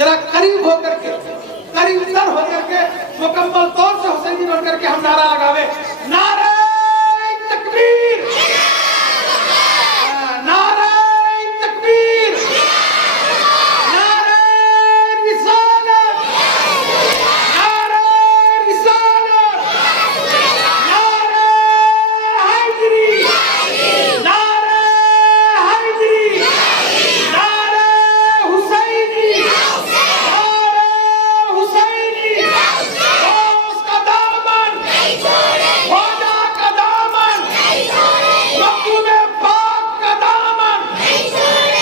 ذرا قریب ہو کر کے، قریب تر ہو کر کے مکمل طور سے حسینی بن کر کے ہم نعرہ لگاوے، نعرہ تکبیر، نعرہ تکبیر، نعرہ رسالت، نعرہ رسالت، نعرہ حیدری، نعرہ حیدری، نعرہ حسینی، نعرہ حسینی، دوست کا دامن، خواجہ کا دامن، مخدوم پاک کا دامن،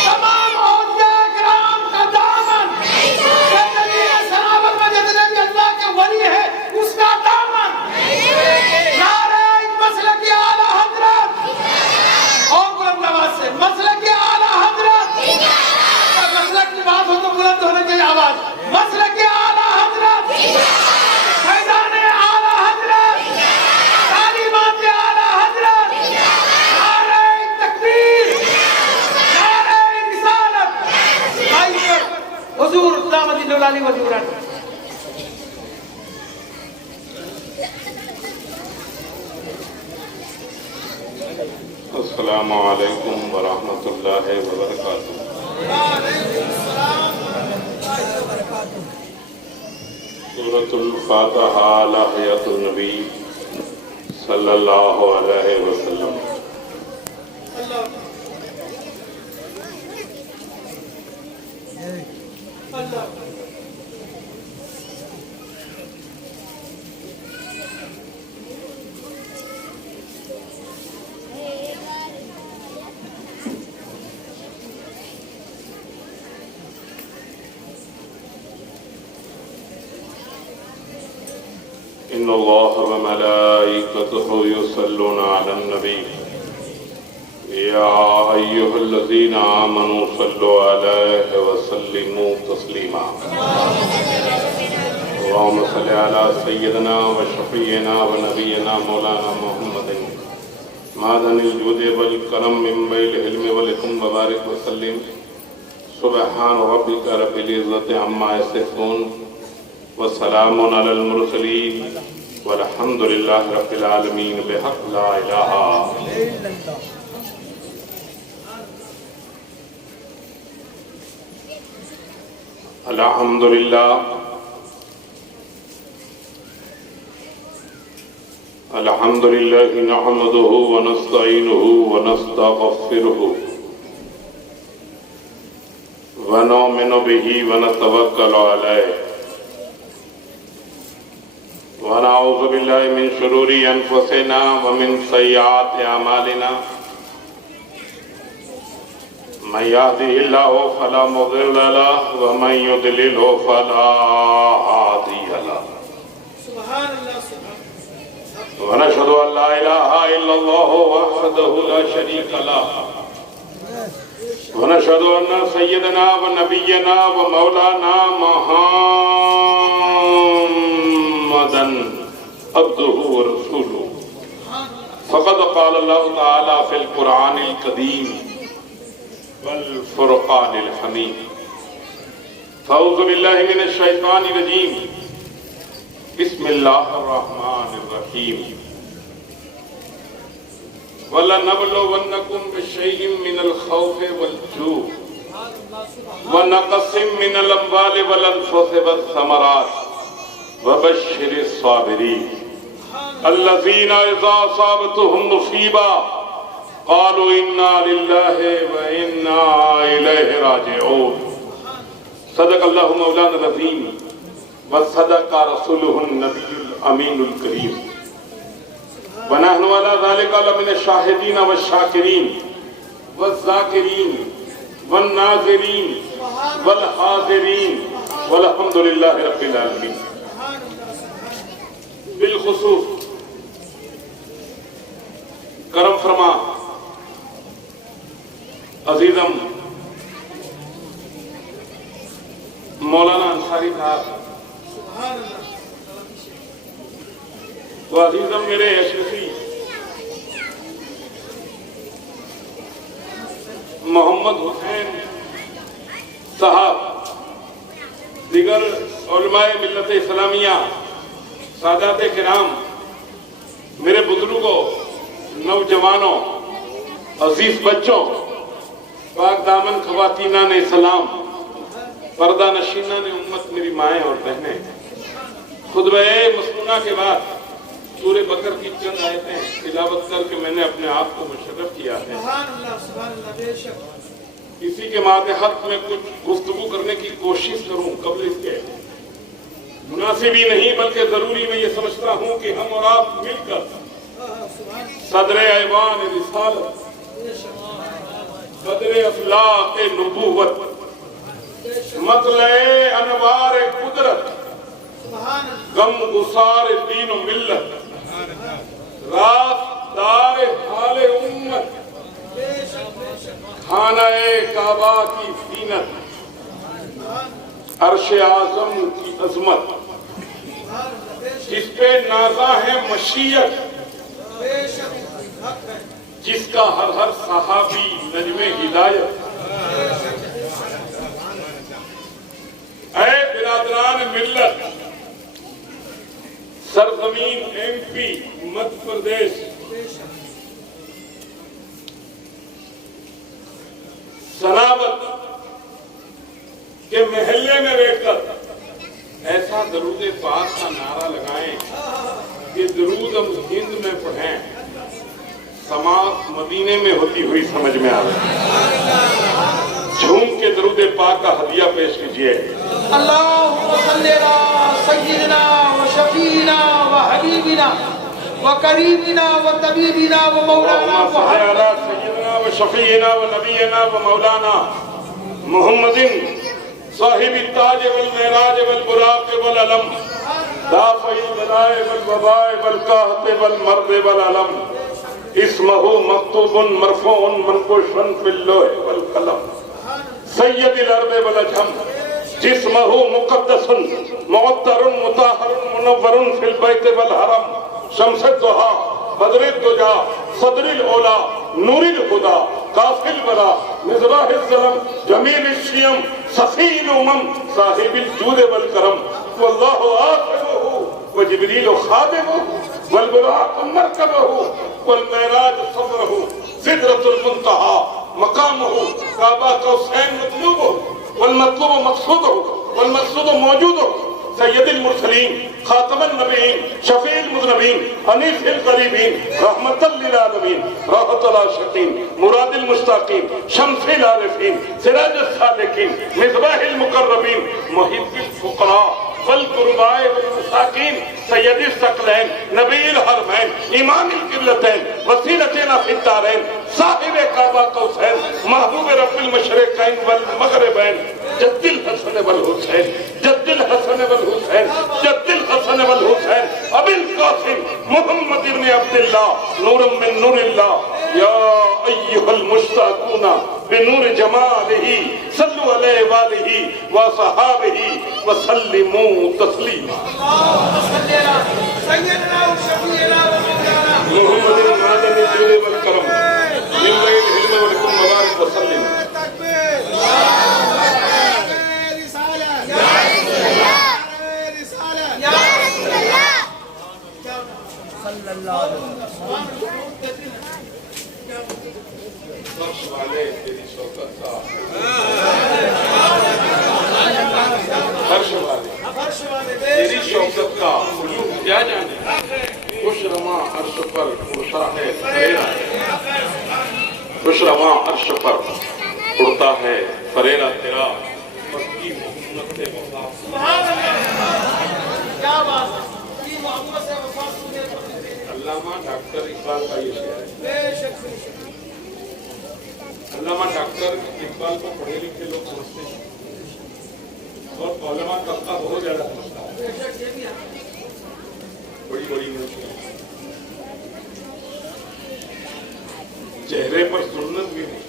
تمام اولیاء کرام کا دامن، زندگی صحابت میں جتنے اللہ کے ولی ہے اس کا دامن، نعرہ مسلک اعلیٰ حضرت، اور بلند آواز سے مسلک اعلیٰ حضرت، مسلک کی بات ہو تو بلند ہونے کی آواز، مسلک اعلیٰ حضرت، فیضان اعلیٰ حضرت، تعلیمات اعلیٰ حضرت، نعرہ تکبیر، نعرہ رسالت، آئیے حضور دامت جلالی وزیران۔ السلام علیکم ورحمۃ اللہ وبرکاتہ۔ سورۃ الفاتحہ علی حیات النبی صلی اللہ علیہ وسلم۔ ان اللہ وملائکتہ یصلون علی النبی یا ایھا الذین آمنوا صلوا علیہ وسلموا تسلیما۔ اللہم صل علی سیدنا وشفیعنا ونبینا مولانا محمد معدن الجود والکرم منبع العلم والحکم وبارک وسلم۔ سبحان ربک رب العزۃ عما یصفون وسلام علی المرسلین والحمد للہ رب العالمین بحق لا الہ الا اللہ۔ الحمدللہ الحمدللہ نحمدہ ونستعینہ ونستغفرہ ونؤمن بہ ونتوکل علیہ ونعوذ باللہ من شرور انفسنا ومن سیئات اعمالنا من يهده الله فلا مضل له ومن يضلل فلا هادي له ونشهد ان لا اله الا الله وحده لا شريك له ونشهد ان سيدنا ونبينا ومولانا محمدا عبده ورسوله فقد قال الله تعالى في القرآن القديم والفرقان الحميد فأعوذ بالله من الشيطان الرجيم بسم الله الرحمن الرحيم وَلَنَبْلُوَنَّكُمْ بِشَيْءٍ مِّنَ الْخَوْفِ وَالْجُوعِ وَنَقْصٍ مِّنَ الْأَمْوَالِ وَالْأَنفُسِ وَالثَّمَرَاتِ وَبَشِّرِ الصَّابِرِينَ الَّذِينَ إِذَا أَصَابَتْهُمْ مُصِيبَةٌ قالوا إنا لله وإنا إليه راجعون۔ صدق اللہ مولانا العظیم وصدق رسولہ النبی الامین الکریم ونحن على ذلك لمن الشاہدین والشاکرین والذاکرین والناظرین والحاضرین والحمد للہ رب العالمین۔ بالخصوص کرم فرما عزیزم مولانا انصاری صاحب و عزیزم میرے اشرفی محمد حسین صاحب دیگر علماء ملت اسلامیہ، سادات کرام، میرے بزرگوں، نوجوانوں، عزیز بچوں، پاک دامن خواتینان اسلام، پردہ نشینان امت، میری مائیں اور بہنیں، خطبہ مسنونہ کے بعد سورہ بقرہ کی چند آیتیں تلاوت کر کے میں نے اپنے آپ کو مشرف کیا ہے۔ سبحان اللہ بے شک۔ کسی کے ماتحت میں کچھ گفتگو کرنے کی کوشش کروں قبل اس کے مناسب ہی نہیں بلکہ ضروری میں یہ سمجھتا ہوں کہ ہم اور آپ مل کر صدر ایوان رسالت، صدر افلاق نبوت، مطلع انوار قدرت، غم گسار دین و ملت، راست دار حال امت، خانہ کعبہ کی زینت، عرش اعظم کی عظمت، جس پہ نازا ہے مشیت، جس کا ہر صحابی نجم ہدایت۔ اے برادران ملت، سرزمین ایم پی مدھیہ پردیش، سناوت کے محلے میں بیٹھ کر ایسا درود پاک کا نعرہ لگائیں کہ درود ہم ہند میں پڑھیں، سماعت مدینے میں ہوتی ہوئی سمجھ میں آ رہی ہے۔ جھوم کے درود پاک کا ہدیہ پیش کیجئے۔ اللہم صلی علی سیدنا و شفیعنا و حبیبنا و قریبنا و طبیبنا و مولانا اللہم صلی علی سیدنا و شفیعنا و نبینا و مولانا محمد صاحب التاج والمعراج والبراق والعلم، دافع البلاء والوباء والقحط والمرض والعلم، اسمہ مکتوب مرفوع منقوش فی اللوح والقلم، سید الارض والعجم، جسمہ مقدس معطر مطہر منور فی البیت والحرم، شمس الضحیٰ بدر الدجا صدر العلا نور الہدا کافی البلا مصباح الظلم جمیل الشیم صفی الامم صاحب الجود والکرم، واللہ آخرہ وجبریل خادمہ والبراق مرکبہ والمعراج صدرہ سدرۃ المنتہا مقامہ کعبہ قوسین مطلوبہ والمطلوب مقصودہ والمقصود موجودہ، سید المرسلین خاتم النبیین شفیع المذنبین انیس القریبین رحمت للعالمین راحت العاشقین مراد المشتاقین شمس العارفین سراج السالکین مصباح المقربین محب الفقراء والقرباء والمساکین سید الثقلین نبی الحرمین امام القبلتین وسیلتنا فی الدارین صاحب کعبہ قوسین محبوب رب المشرقین والمغربین، جد الحسن والحسین، جد الحسن والحسین، جد الحسن والحسین، ابی القاسم محمد ابن عبداللہ نور من نور اللہ، یا ایہا المشتاقون بنور جمالہ صلو علیہ وآلہ وصحابہ وسلموا تسلیما۔ سیدنا و شفیعنا و مولانا محمد المعدن الجود والکرم من بین علم ولکم مبارک وسلم۔ فرش والے تیری شوکت کا، فرش والے تیری شوکت کا علوم کیا جانے، خوش رواں عرش پر اڑتا ہے فریرہ، خوش رواں عرش پر اڑتا ہے فریرہ تیرا، مکی محمد سے وفا۔ کیا بات ہے، یہ محمد سے وفا سنے پر علامہ ڈاکٹر اقبال کا یہ شعر ہے۔ بے شک بے شک۔ علامہ ڈاکٹر اقبال کو پڑھے لکھے لوگ سمجھتے ہیں اور علماء طبقہ بہت زیادہ سمجھتا ہے، بڑی بڑی مشکل چہرے پر سنت بھی نہیں،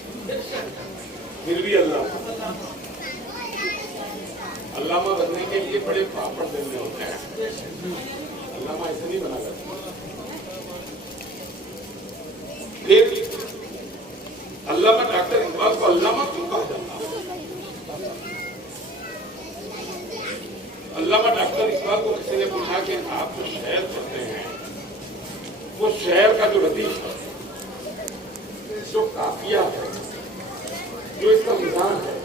پھر بھی علامہ بننے کے لیے بڑے پاپڑ دینے ہوتے ہیں، علامہ ایسے نہیں بنا کرتا۔ پھر علامہ ڈاکٹر اقبال کو علامہ کیوں کہا جاتا ہے؟ کہا کہ آپ جو شعر پڑھتے ہیں وہ شعر کا جو ردیف ہے، جو قافیہ ہے، جو اس کا میزان ہے،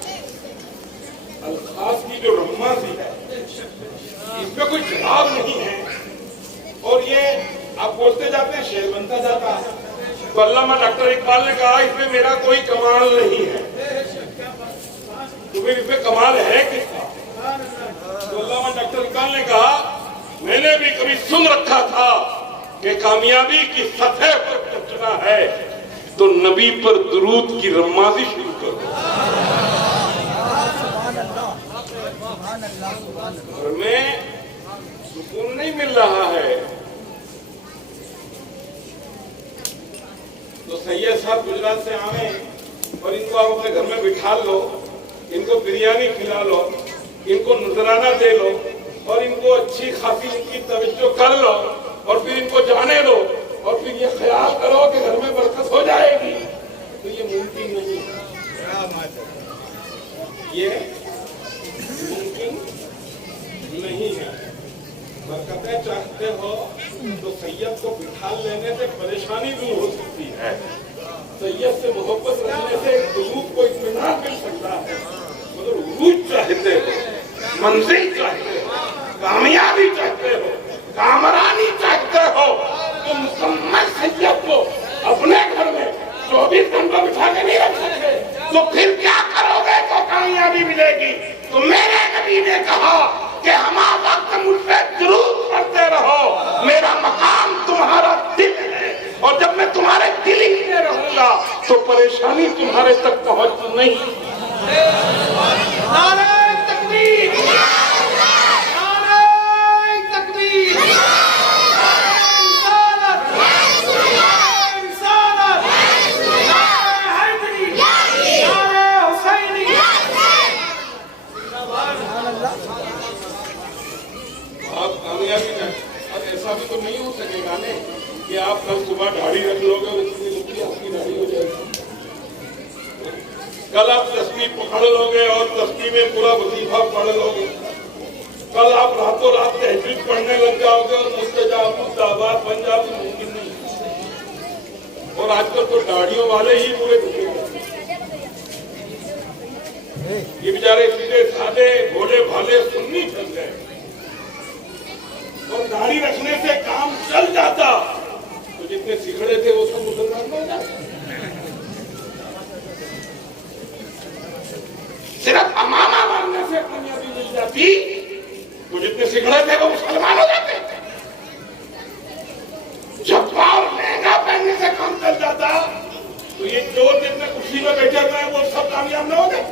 الفاظ کی جو رمازی ہے، اس میں کوئی جواب نہیں ہے، اور یہ آپ بولتے جاتے ہیں شعر بنتا جاتا ہے۔ تو علامہ ڈاکٹر اقبال نے کہا اس میں میرا کوئی کمال نہیں ہے، تو پھر اس میں کمال ہے کس کا؟ تو علامہ ڈاکٹر اقبال نے کہا میں نے بھی کبھی سن رکھا تھا کہ کامیابی کی سطح پر پہنچنا ہے تو نبی پر درود کی رمازی شروع کر دو۔ اور میں سکون نہیں مل رہا ہے تو سید صاحب گجرات سے آئیں اور ان کو آپ اپنے گھر میں بٹھا لو، ان کو بریانی کھلا لو، ان کو نذرانہ دے لو، اور ان کو اچھی خاصی ان کی توجہ کر لو، اور پھر ان کو جانے دو، اور پھر یہ خیال کرو کہ گھر میں برکت ہو جائے گی، تو یہ ممکن نہیں ہے، یہ ممکن نہیں ہے۔ برکتیں چاہتے ہو تو سید کو بٹھا لینے سے پریشانی دور ہو سکتی ہے، سید سے محبت رکھنے سے قلوب کو اطمینان مل سکتا ہے، مگر عروج چاہتے ہو، منزل چاہتے ہو، کامیابی چاہتے ہو، کامرانی چاہتے ہو، تو مسلمان سید کو اپنے گھر میں 24 گھنٹوں بٹھا کے نہیں رکھ سکتے، تو پھر کیا کرو گے تو کامیابی ملے گی؟ تو میرے نبی نے کہا کہ ہما وقت مجھ سے درود پڑھتے رہو، میرا مقام تمہارا دل ہے، اور جب میں تمہارے دل ہی میں رہوں گا تو پریشانی تمہارے تک پہنچ نہیں۔ نعرہ تکبیر، نعرہ تکبیر، رسالت، رسالت، نعرہ حیدری، نعرہ حسینی۔ آپ کامیابی کا اور ایسا بھی تو نہیں ہو سکے گا نا کہ آپ کل صبح داڑھی رکھ لو گے اور اتنی لمبی آپ کی داڑھی ہو جائے گی، کل آپ تسبیح پکڑ لو گے اور تسبیح میں پورا وظیفہ پڑھ لو گے، کل آپ راتوں رات تہجد پڑھنے لگ جاؤ گے اور مستجاب مستعباد بن جاؤ گے، ممکن نہیں۔ اور آج کل تو داڑھیوں والے ہی پورے دکھے گا، یہ بیچارے سیدھے سادے بھولے بھالے سنی چل گئے، اور داڑھی رکھنے سے کام چل جاتا تو جتنے سکھڑے تھے وہ سب مسلمان ہو جاتے۔ صرف امامہ ماننے سے کامیابی مل جاتی تو جتنے سکھڑے تھے وہ مسلمان ہو جاتے، جھپا اور لہنگا پہننے سے کام چل جاتا تو یہ چور جتنے کرسی میں بیٹھے ہوئے ہیں وہ سب کامیاب نہ ہو گئے۔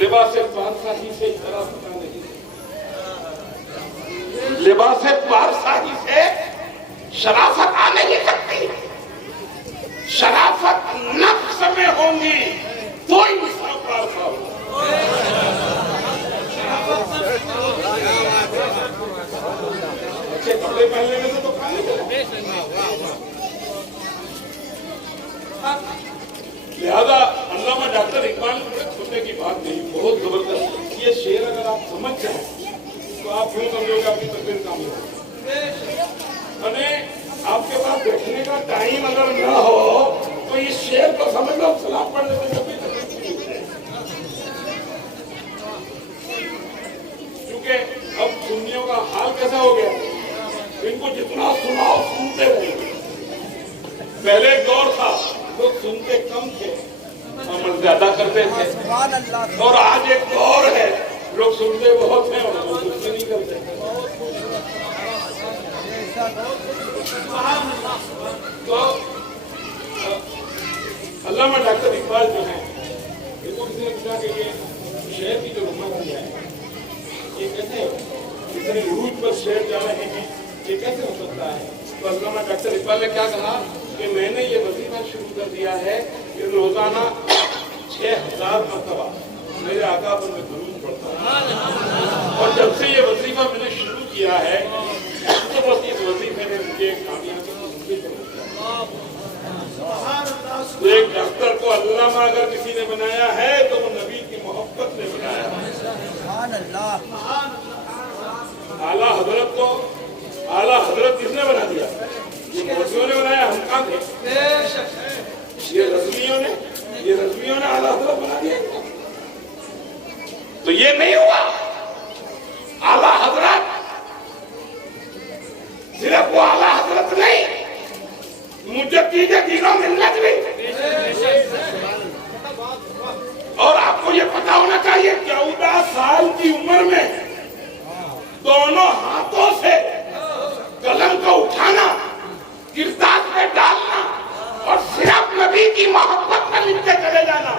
لباس پارساہی سے شرافت نہیں، لباس پارساہی سے شرافت آ نہیں سکتی، شرافت نفس میں ہوں گی تو انسان پارسا ہوگا۔ اچھے کپڑے پہننے میں تو کام نہیں، لہذا علامہ ڈاکٹر اقبال سننے کی بات نہیں، بہت زبردست یہ شعر اگر آپ سمجھ جائیں تو آپ کیوں سمجھو گے اپنی تقریر کام ہو، آپ کے پاس بیٹھنے کا ٹائم اگر نہ ہو تو اس شعر کو سمجھ لو سلام پڑھنے میں کبھی کیونکہ اب سنیوں کا حال کیسا ہو گیا، ان کو جتنا سناؤ سنتے رہے۔ پہلے ایک دور تھا لوگ سنتے کم تھے عمل زیادہ کرتے تھے، اور آج ایک دور ہے لوگ سنتے بہت ہیں اور عمل کچھ نہیں کرتے۔ تو علامہ ڈاکٹر اقبال جو ہیں ان کو کسی نے پوچھا کہ یہ شعر کی جو رمازی ہے یہ کیسے اتنے عروج پر شعر جا رہے ہیں، یہ کیسے ہو سکتا ہے؟ تو علامہ ڈاکٹر اقبال نے کیا کہا کہ میں نے یہ وظیفہ شروع کر دیا ہے کہ روزانہ 6000 مرتبہ میرے آقا پر میں درود پڑھتا ہوں، اور جب سے یہ وظیفہ میں نے شروع کیا ہے تو بس اس وظیفے نے مجھے کامیابی کی تو ایک ڈاکٹر کو علامہ اگر کسی نے بنایا ہے تو وہ نبی کی محبت نے بنایا ہے۔ आला हजरत को आला हजरत किसने बना दिया? ये मूर्तियों ने बनाया, हम कहाँ थे? ये रज़वियों ने आला हजरत बना दिया। तो ये नहीं हुआ। आला हजरत सिर्फ वो आला हजरत नहीं, मुजद्दिद दीन मिल्लत भी। और आपको ये पता होना चाहिए 14 साल की उम्र में दोनों हाथों से कलम को उठाना, किरदार में डालना और सिर्फ नबी की मोहब्बत में लिख के चले जाना,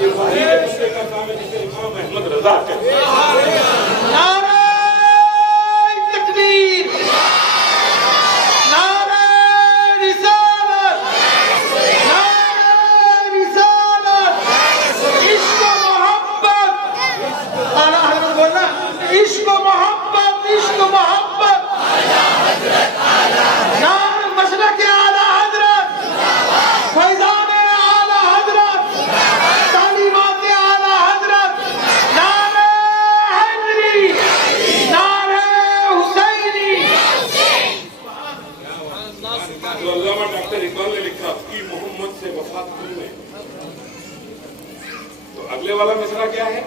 ये वही बंदे का काम है जिसे इमाम अहमद रजा कहते हैं। नारे तकबीर, नारे रिसालत, नारे रिसालत, इश्क मोहब्बत, आला हजरत बोलना, इश्क मोहब्बत, इश्क मोहब्बत, नाम मशरक़ आला हजरत, फैज़ान आला हजरत, तालीमात आला हजरत, नारे हैदरी, नारे हुसैनी। जो अल्लामा डॉक्टर इकबाल ने लिखा कि मोहम्मद से वफा तुमने, तो अगले वाला मिसरा क्या है?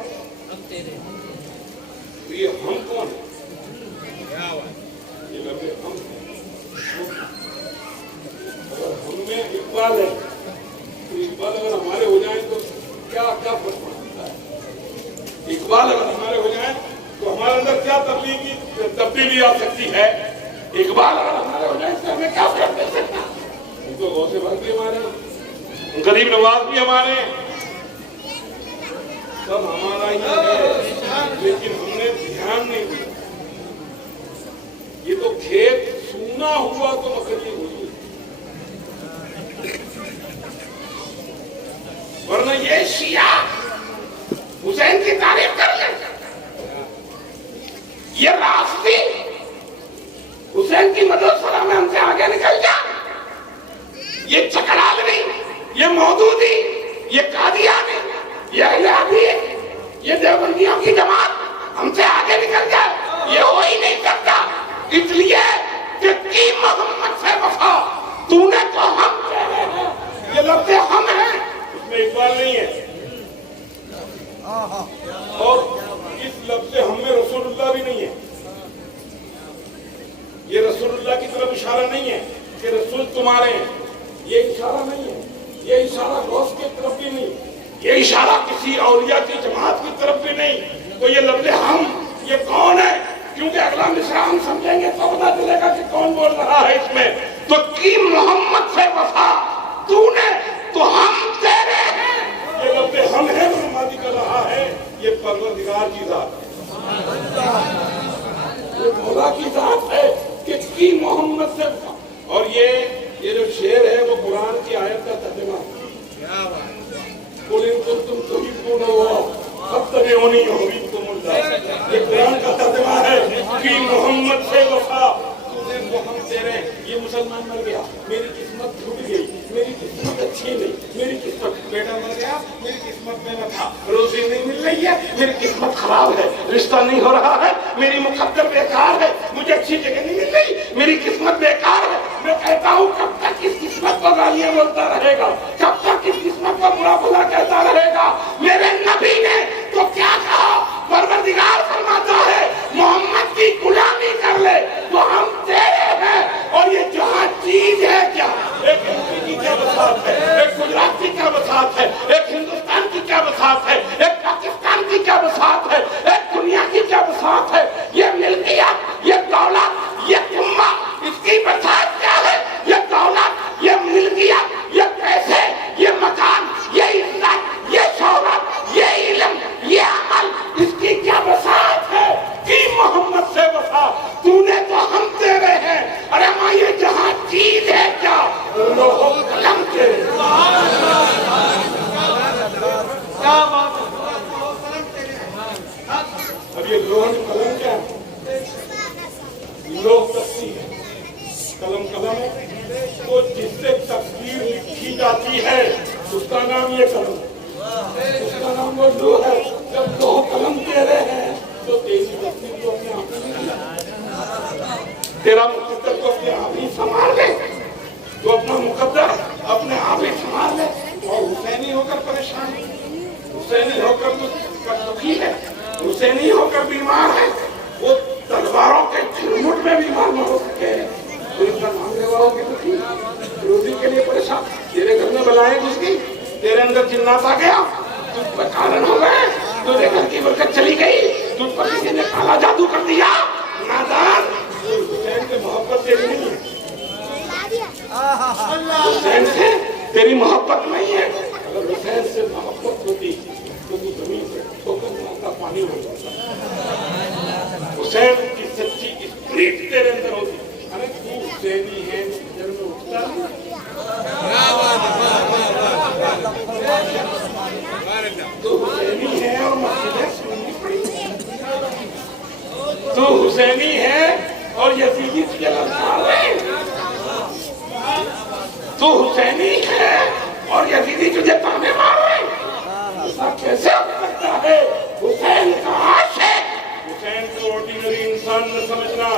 तो ये हम कौन है? ये लफ्ज़ हम है। अगर हम में इकबाल है तो इकबाल अगर हमारे हो जाए तो क्या क्या फर्क पड़ता है? इकबाल अगर हमारे हो जाए तो हमारे अंदर क्या तब्दीली आ सकती है? इकबाल अगर हमारे हो जाए तो हमें क्या फर्क पड़ सकता है? उनको गौसे भर भी हमारे हैं, गरीब नवाज भी हमारे हैं, सब हमारा ही है, लेकिन हमने ध्यान नहीं दिया। ये तो खेत सूना हुआ तो मकड़ी हुई, वरना ये शिया हुसैन की तारीफ कर ले, ये रास्ती हुसैन की मदरसा में हमसे आगे निकल जा, ये चकरालनी, ये मौदूदी, ये कादियानी, ये अहले हदीस, ये देवबंदियों की जमात हमसे आगे निकल जाए, ये हो ही नहीं सकता। इसलिए कि की मोहम्मद से वफा तूने तो हम कहे हैं, ये लफ्ज़ हम हैं, इसमें इकबाल नहीं है। और इस लफ्ज़ हम में रसूलुल्लाह भी नहीं है। ये रसूलुल्लाह की तरफ इशारा नहीं है कि रसूल तुम्हारे हैं, ये इशारा नहीं है। ये इशारा गौस की तरफ भी नहीं, ये इशारा किसी औलिया की जमात की तरफ भी नहीं। तो ये लफ्ज़ हम, ये कौन है? क्योंकि अगला मिसरा हम समझेंगे तो पता चलेगा कि कौन बोल रहा है इसमें। तो की मोहम्मद से वफा तूने तो हम तेरे हैं, ये लफ्ज़ हम है बर्बादी कर रहा है। ये परवरदिगार की जात है, ये मौला की जात है कि की मोहम्मद से वफा। और ये जो शेर है वो कुरान की आयत का तर्जुमा है। ये कुरान का तर्जुमा है कि मोहम्मद से वफा तूने तो हम तेरे। ये मुसलमान मर गया, मेरी किस्मत टूट गई, मेरी किस्मत अच्छी नहीं, मेरी किस्मत, बेटा मर गया, मेरी किस्मत में न था, रोजी नहीं मिल रही है, मेरी किस्मत खराब है, रिश्ता नहीं हो रहा है, मेरी मुकद्दर बेकार है, मुझे अच्छी जगह नहीं मिल रही, मेरी किस्मत बेकार है। मैं कहता हूँ कब तक इस किस्मत को गालियां बोलता रहेगा, कब तक इस किस्मत को बुरा भला कहता रहेगा? मेरे नबी ने तो क्या कहा? परवरदिगार फरमाता है मोहम्मद की गुलामी कर ले तो हम तेरे हैं। और ये जहाँ चीज है क्या, एक एमपी की क्या बसात है, एक गुजरात की क्या बसात है, एक हिंदुस्तान की क्या बसात है, एक पाकिस्तान की क्या बसात है, एक दुनिया की क्या बसात है? ये मिल्कियत, ये दौलत, ये उम्मा, इसकी बसात क्या है? ये दौलत, ये मिल्कियत, ये पैसे, ये मकान, ये इज्जत, ये शोहरत, ये इल्म, ये अमल, इसकी क्या बसात है? कि मोहम्मद से वफा तूने तो हम तेरे हैं। अरे माँ ये जहाँ चीज है क्या, लोहो कलम तेरे। क्या बात है? अब ये लोह कलम क्या है? लोह तस्वीर है, कलम कलम है, तो जिससे तस्वीर लिखी जाती है उसका नाम ये कलम है, उसका नाम वो लोह है। जब लोह कलम तेरे हैं तो तेरी ہوتی تو اپنے آپ ہی تیرا مقدر تو اپنے آپ ہی سنبھال لے، تو اپنا مقدر اپنے آپ ہی سنبھال لے. اور حسینی ہو کر پریشان ہے، حسینی ہو کر دکھی ہے، حسینی ہو کر بیمار ہے، وہ تلواروں کے چرمٹ میں بیمار نہ ہو سکے. تو ان کا نام لیوا ہو کے دکھی، روزی کے لیے پریشان، تیرے گھر میں بلائیں گھس گئی، تیرے اندر جنات آ گیا، تجھ پر کارن ہو گئے، تیرے گھر کی برکت چلی گئی، تجھ پر کسی نے کالا جادو کر دیا. نادان، حسین سے محبت تیری نہیں ہے، حسین سے تیری محبت نہیں ہے. اگر حسین سے محبت ہوتی تو تو زمین سے ٹھوکر مارتا پانی ہو جاتا. حسین کی سچی اسپرٹ تیرے اندر ہوتی. ارے تو حسینی ہے، نظر میں اٹھتا تو حسینی ہے اور مسجدیں سننی پڑی. تو حسینی ہے اور یزیدی تجھے للکار رہے. تو حسینی ہے اور یزیدی تجھے تانے مار رہے. ایسا کیسے ہو سکتا ہے؟ حسین کا عاشق، حسین کو آرڈینری انسان نہ سمجھنا.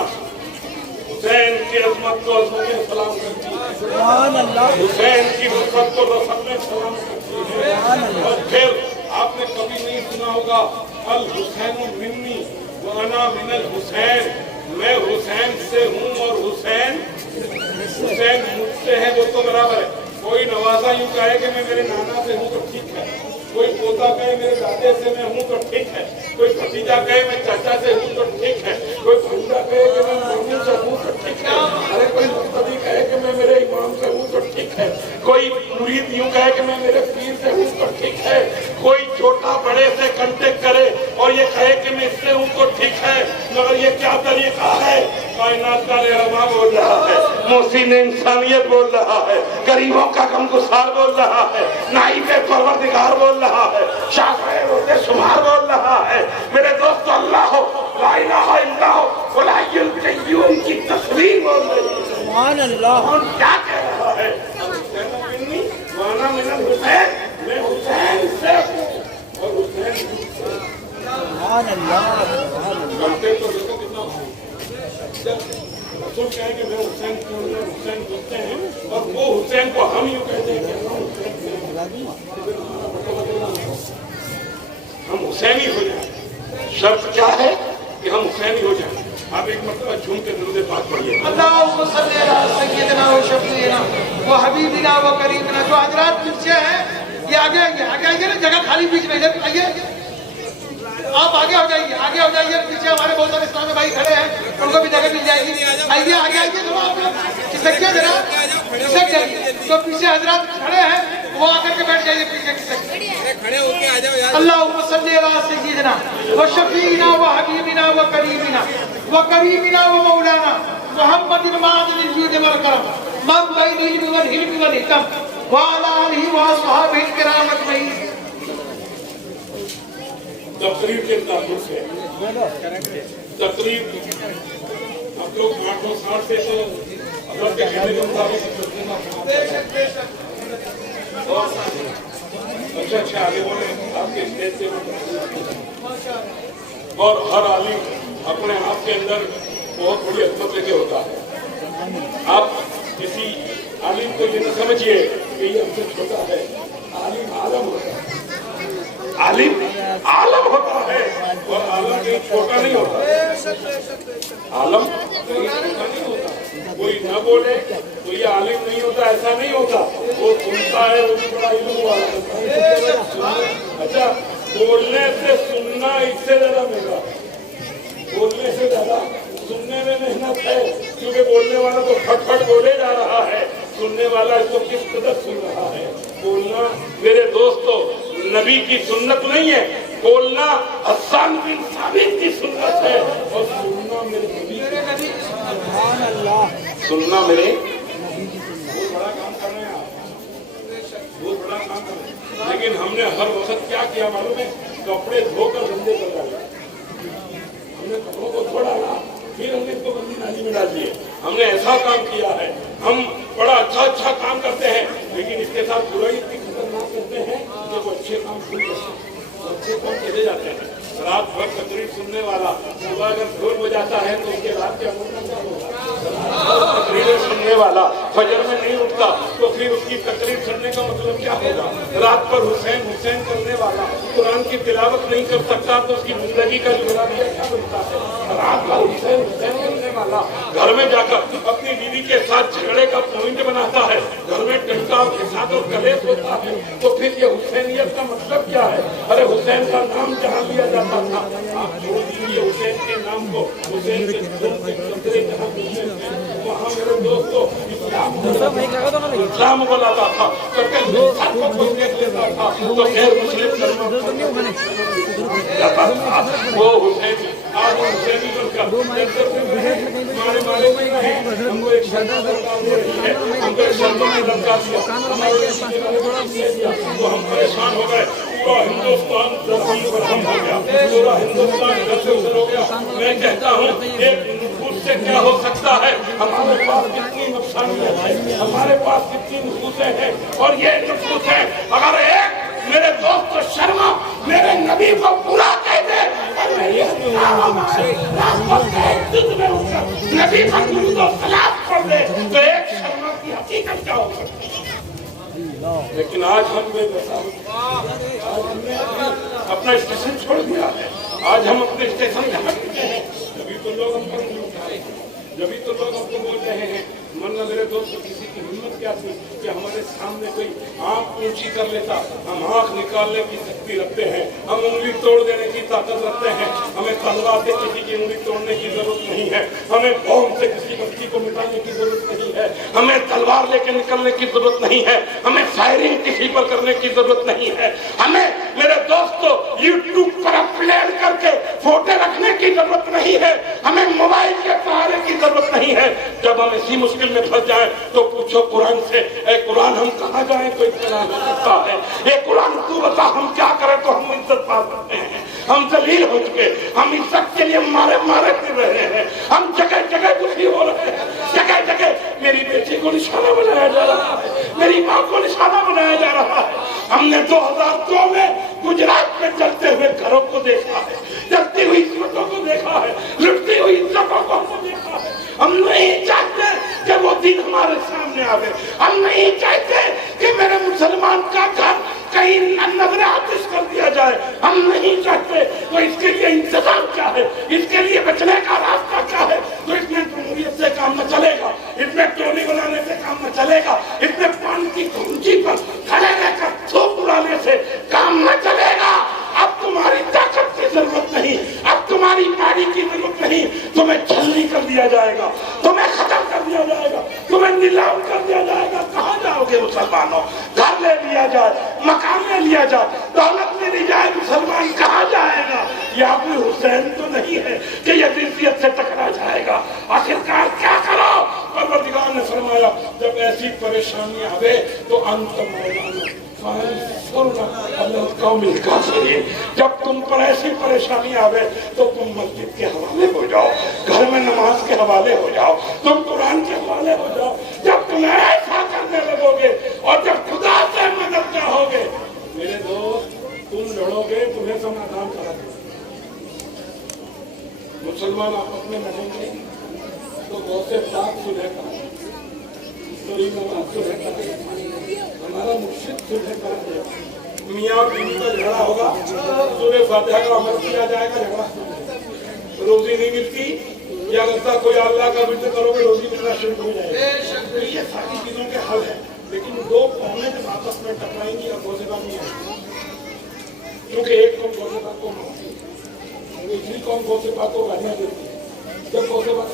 حسین کی عظمت کو عظمتیں سلام کرتی ہے، حسین کی رفعت کو رفعتیں سلام کرتی ہے. اور پھر آپ نے کبھی نہیں سنا ہوگا الحسین منی وانا من الحسین، میں حسین سے ہوں اور حسین مجھ سے ہے، وہ تو برابر ہے. کوئی نوازا یوں کہے کہ میں میرے نانا سے ہوں تو ٹھیک ہے، کوئی پوتا کہے میرے دادے سے میں ہوں تو ٹھیک ہے، کوئی بھتیجا کہے میں چاچا سے ہوں تو ٹھیک ہے، کوئی بھنجا کہے کہ میں ماموں سے ہوں تو ٹھیک ہے، ارے کوئی مقتدی کہے کہ میں میرے امام سے ہوں تو ٹھیک ہے، کوئی مرید یوں کہے کہ میں میرے پیر سے ہوں تو ٹھیک ہے، کوئی چھوٹا بڑے سے کنٹیکٹ کرے اور یہ کہے کہ میں اس سے ہوں تو ٹھیک ہے. مگر یہ کیا طریقہ ہے؟ کائنات کا رہنما بول رہا ہے، محسن انسانیت بول رہا ہے، غریبوں کا غمگسار بول رہا ہے، نائب پروردگار بول رہا ہے، شافع روزے شمار بول رہا ہے. میرے دوست اللہ ہو، لا الہ الا ہو، الحی القیوم کی تصویر بول رہی ہے. سبحان اللہ. اور کیا کہہ رہا ہے؟ وانا من الحسین، میں حسین سے ہوں اور حسین مجھ سے. سبحان اللہ. کرتے تو دیکھو کتنا رسول کہیں کہ میں حسین کیوں نہیں، حسین بولتے ہیں اور وہ حسین کو ہم یوں کہتے ہیں کہ ہم حسینی ہو جائیں. شرط کیا ہے کہ ہم حسینی ہو جائیں؟ آپ ایک مرتبہ جھوم کے درود پاک پڑھیے. اللہم صلی علی سیدنا و شفیعنا و حبیبنا و کریمنا. جو حضرات پیچھے ہیں یہ آگے آئیے نا، جگہ خالی بیچ میں آئیے، آپ آگے ہو جائیے. پیچھے ہمارے بہت سارے اسلامی بھائی کھڑے ہیں، ان کو بھی جگہ مل جائے گی. آئیے تھوڑا آپ لوگ کھسک کے ذرا کھسک جائیے. تو پیچھے حضرات کھڑے ہیں وہ آ کر کے بیٹھ جائیے پیچھے کھسک کے. کھڑے ہو کے آ جاؤ. اللہم صلی علی سیدنا و شفیعنا و حبیبنا و کریمنا و مولانا محمد المعدن الجود والکرم من بین العلم والحلم والحکم وعلی آلہ واصحابہ الکرام اجمعین. تقریر کے تعلق سے تقریر ہم لوگ 8-9 سال سے تو حضرت کے کہنے کے مطابق اچھا آگے بولے آپ کے اسٹیج سے. اور ہر عالم اپنے آپ کے اندر بہت بڑی عظمت لے کے ہوتا ہے. آپ کسی عالم کو یہ نہ سمجھیے کہ یہ ہم سے چھوٹا ہے. عالم عالم ہوتا ہے، عالم عالم ہوتا ہے اور عالم کہیں چھوٹا نہیں ہوتا. عالم کہیں چھوٹا نہیں ہوتا. کوئی نہ بولے تو یہ عالم نہیں ہوتا، ایسا نہیں ہوتا. وہ سنتا ہے، وہ بھی بڑا علم والا ہوتا ہے. اچھا، بولنے سے سننا اس سے زیادہ مہنگا، بولنے سے زیادہ سننے میں محنت ہے. کیونکہ بولنے والا تو پھٹ پھٹ بولے جا رہا ہے، سننے والا اس کو کس قدر سن رہا ہے. بولنا میرے دوستو نبی کی سنت نہیں ہے، بولنا حسان بن ثابت کی سنت ہے، اور سننا میرے نبی کی سبحان اللہ. سننا میرے بہت بڑا کام کر رہے ہیں آپ، بہت بڑا کام کر رہے ہیں. لیکن ہم نے ہر وقت کیا کیا معلوم ہے؟ کپڑے دھو کر گندے کر ڈالے. ہم نے کپڑوں کو دھو ڈالا، پھر ہم نے اس کو گندی نالی میں ڈال دیے. ہم نے ایسا کام کیا ہے. ہم بڑا اچھا کام کرتے ہیں، لیکن اس کے ساتھ برائی اتنی خطرناک کرتے ہیں کہ وہ اچھے کام شروع کرتے ہیں. बच्चे कौन चले जाते हैं, रात भर तकरीर सुनने वाला सुबह अगर ढोल बजाता है तो उसके रात क्या होगा, तकरीरें सुनने वाला फजर में नहीं उठता तो फिर उसकी तकरीर सुनने का मतलब क्या होगा, रात पर हुसैन हुसैन करने वाला कुरान की तिलावत नहीं कर सकता तो उसकी जिंदगी का जोड़ा दिया क्या बनता है, रात भर हुसैन हुसैन करने वाला घर में जाकर अपनी बीवी के साथ झगड़े का पॉइंट बनाता है, घर में टंटा के साथ और कलेश होता है, तो फिर ये हुसैनियत का मतलब क्या है। अरे हुसैन का नाम जहाँ लिया जाता था, आप छोड़ दीजिए हुसैन के नाम को, हुसैन के कमरे जहाँ हुसैन है वहाँ मेरे दोस्तों इस्लाम बुलाता था, तो गैर मुस्लिम वो हुसैन आज हुसैनी बनकर मारे मारे हमको एक हमको शर्मा लड़का दिया तो हम परेशान हो गए, पूरा हिंदुस्तान बर्हम हो गया, पूरा हिंदुस्तान हो गया। मैं कहता हूँ एक नफूस से क्या हो सकता है, हमारे पास कितनी नुकसानियाँ हैं, हमारे पास कितनी नफूसें हैं, और ये नफूस है अगर एक मेरे दोस्त शर्मा मेरे नबी को बुरा कह दे और मैं ये नबी का दुरूद और सलाम पढ़ दे तो एक शर्मा की हकीकत क्या हो सकती है। लेकिन आज हम आज हमने अपना स्टेशन छोड़ दिया है, आज हम अपने स्टेशन से हट गए हैं, जभी तो लोग हमको नहीं उठा रहे, जभी तो लोग हमको बोल रहे हैं। मन मेरे दोस्त किसी की हिम्मत क्या थी कि हमारे सामने कोई आंख ऊंची कर लेता, हम आंख निकालने की शक्ति रखते हैं, हम उंगली तोड़ देने की ताकत रखते हैं, हमें तलवार से किसी की उंगली तोड़ने की जरूरत नहीं है, हमें बॉम्ब से किसी बच्ची को मिटाने की जरूरत नहीं है, हमें तलवार लेके निकलने की जरूरत नहीं है, हमें फायरिंग किसी पर करने की जरूरत नहीं है, हमें मेरे दोस्तों यूट्यूब पर अपलोड करके फोटो रखने की जरूरत नहीं है, हमें मोबाइल के सहारे की जरूरत नहीं है। जब हम इसी मुश्किल में फंस जाए तो पूछो कुरान से, ए कुरान हम कहाँ जाएं, कोई इतना हो सकता है, ये कुरान तू बता हम क्या करें तो हम इज्जत पा सकते हैं, हम जलील हो चुके, हम इज्जत के लिए मारे मारे फिर रहे हैं, हम जगह जगह दुखी हो रहे हैं, जगह जगह मेरी बेटी को निशाना बनाया जा रहा है, मेरी माँ को निशाना बनाया जा रहा है। हमने 2002 में गुजरात में जलते हुए घरों को देखा है, जलती हुई इज्जतों को देखा है, लुटती हुई इज्जतों को देखा है। हम नहीं चाहते कि वो दिन हमारे सामने आवे, हम नहीं चाहते कि मेरे मुसलमान का घर कहीं नजर आतिश कर दिया जाए, हम नहीं चाहते। तो इसके लिए इंतजाम क्या है, इसके लिए बचने का रास्ता क्या है। तो इसमें जमहूरियत से काम न चलेगा, इसमें टोली बनाने से काम न चलेगा, इसमें पानी की कुंजी पर खड़े रहकर थूक उड़ाने से काम न चलेगा। अब तुम्हारी ताकत की जरूरत नहीं, अब तुम्हारी पानी की जरूरत नहीं, तुम्हें छलनी कर दिया जाएगा, तुम्हें खत्म कर दिया जाएगा, तुम्हें नीलाम कर दिया जाएगा। कहाँ जाओगे मुसलमानों, घर ले लिया जाए, मकान ले लिया जाए, दौलत ले ली जाए, मुसलमान कहाँ जाएगा। या कोई हुसैन तो नहीं है कि यजीदियत से टकरा जाएगा। आखिरकार क्या करो, परवरदिगार ने फरमाया जब ऐसी परेशानी आवे तो अंत मैदान जब तुम पर ऐसी परेशानी आवे तो तुम मस्जिद के हवाले हो जाओ, घर में नमाज के हवाले हो जाओ, तुम कुरान के हवाले हो जाओ। जब तुम ऐसा करने लगोगे और जब खुदा से मदद चाहोगे, मेरे दोस्त तुम लड़ोगे, तुम्हें समाधान करा दो। मुसलमान आपस में लड़ेंगे तो बहुत से साथ सुलह का हमारा मुर्शिद सुलह करा देगा। मियाँ बीवी का झगड़ा होगा, सूरह फातिहा का अमल किया जाएगा, झगड़ा रोजी नहीं मिलती या अगर कोई अल्लाह का विर्द करोगे रोजी मिलना शुरू हो जाएगा। ये सारी चीजों के हल है, लेकिन दो कौमें जब आपस में टकराएंगी और गोसेबाज नहीं आएगी, क्योंकि एक कौम गोसेबाज को मारती है, दूसरी कौम गोसेबाज को गालियाँ देती है। जब गोसेबाज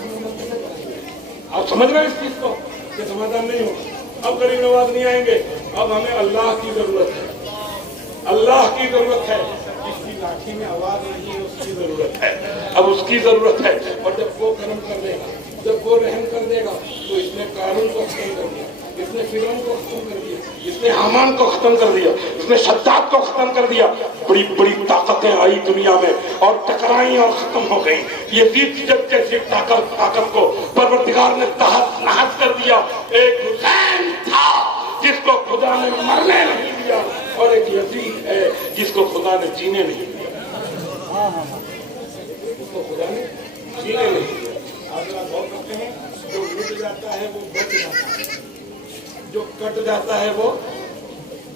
आप समझ रहे हैं इस चीज को, ये समाधान नहीं होगा। अब गरीब नवाज नहीं आएंगे, अब हमें अल्लाह की जरूरत है, अल्लाह की जरूरत है। जिसकी लाठी में आवाज नहीं है उसकी जरूरत है, अब उसकी जरूरत है। और जब वो कर्म कर देगा, जब वो रहम कर देगा, तो इसने कानून को खत्म कर दिया, इसने फिरौन को खत्म कर दिया, इसने हामान को खत्म कर दिया, इसने शद्दाद को खत्म कर दिया। बड़ी बड़ी ताकतें आई दुनिया में और टकराई और खत्म हो गई। ये जैसी ताकत को परवरदिगार ने तहस नहस कर दिया। एक हुसैन था जिसको खुदा ने मरने नहीं दिया, और एक यजीद है जिसको खुदा खुदा ने जीने नहीं दिया, उसको खुदा ने जीने नहीं दिया। आप जरा गौर करते हैं, जो मिट जाता है वो बच जाता है, जो कट जाता है वो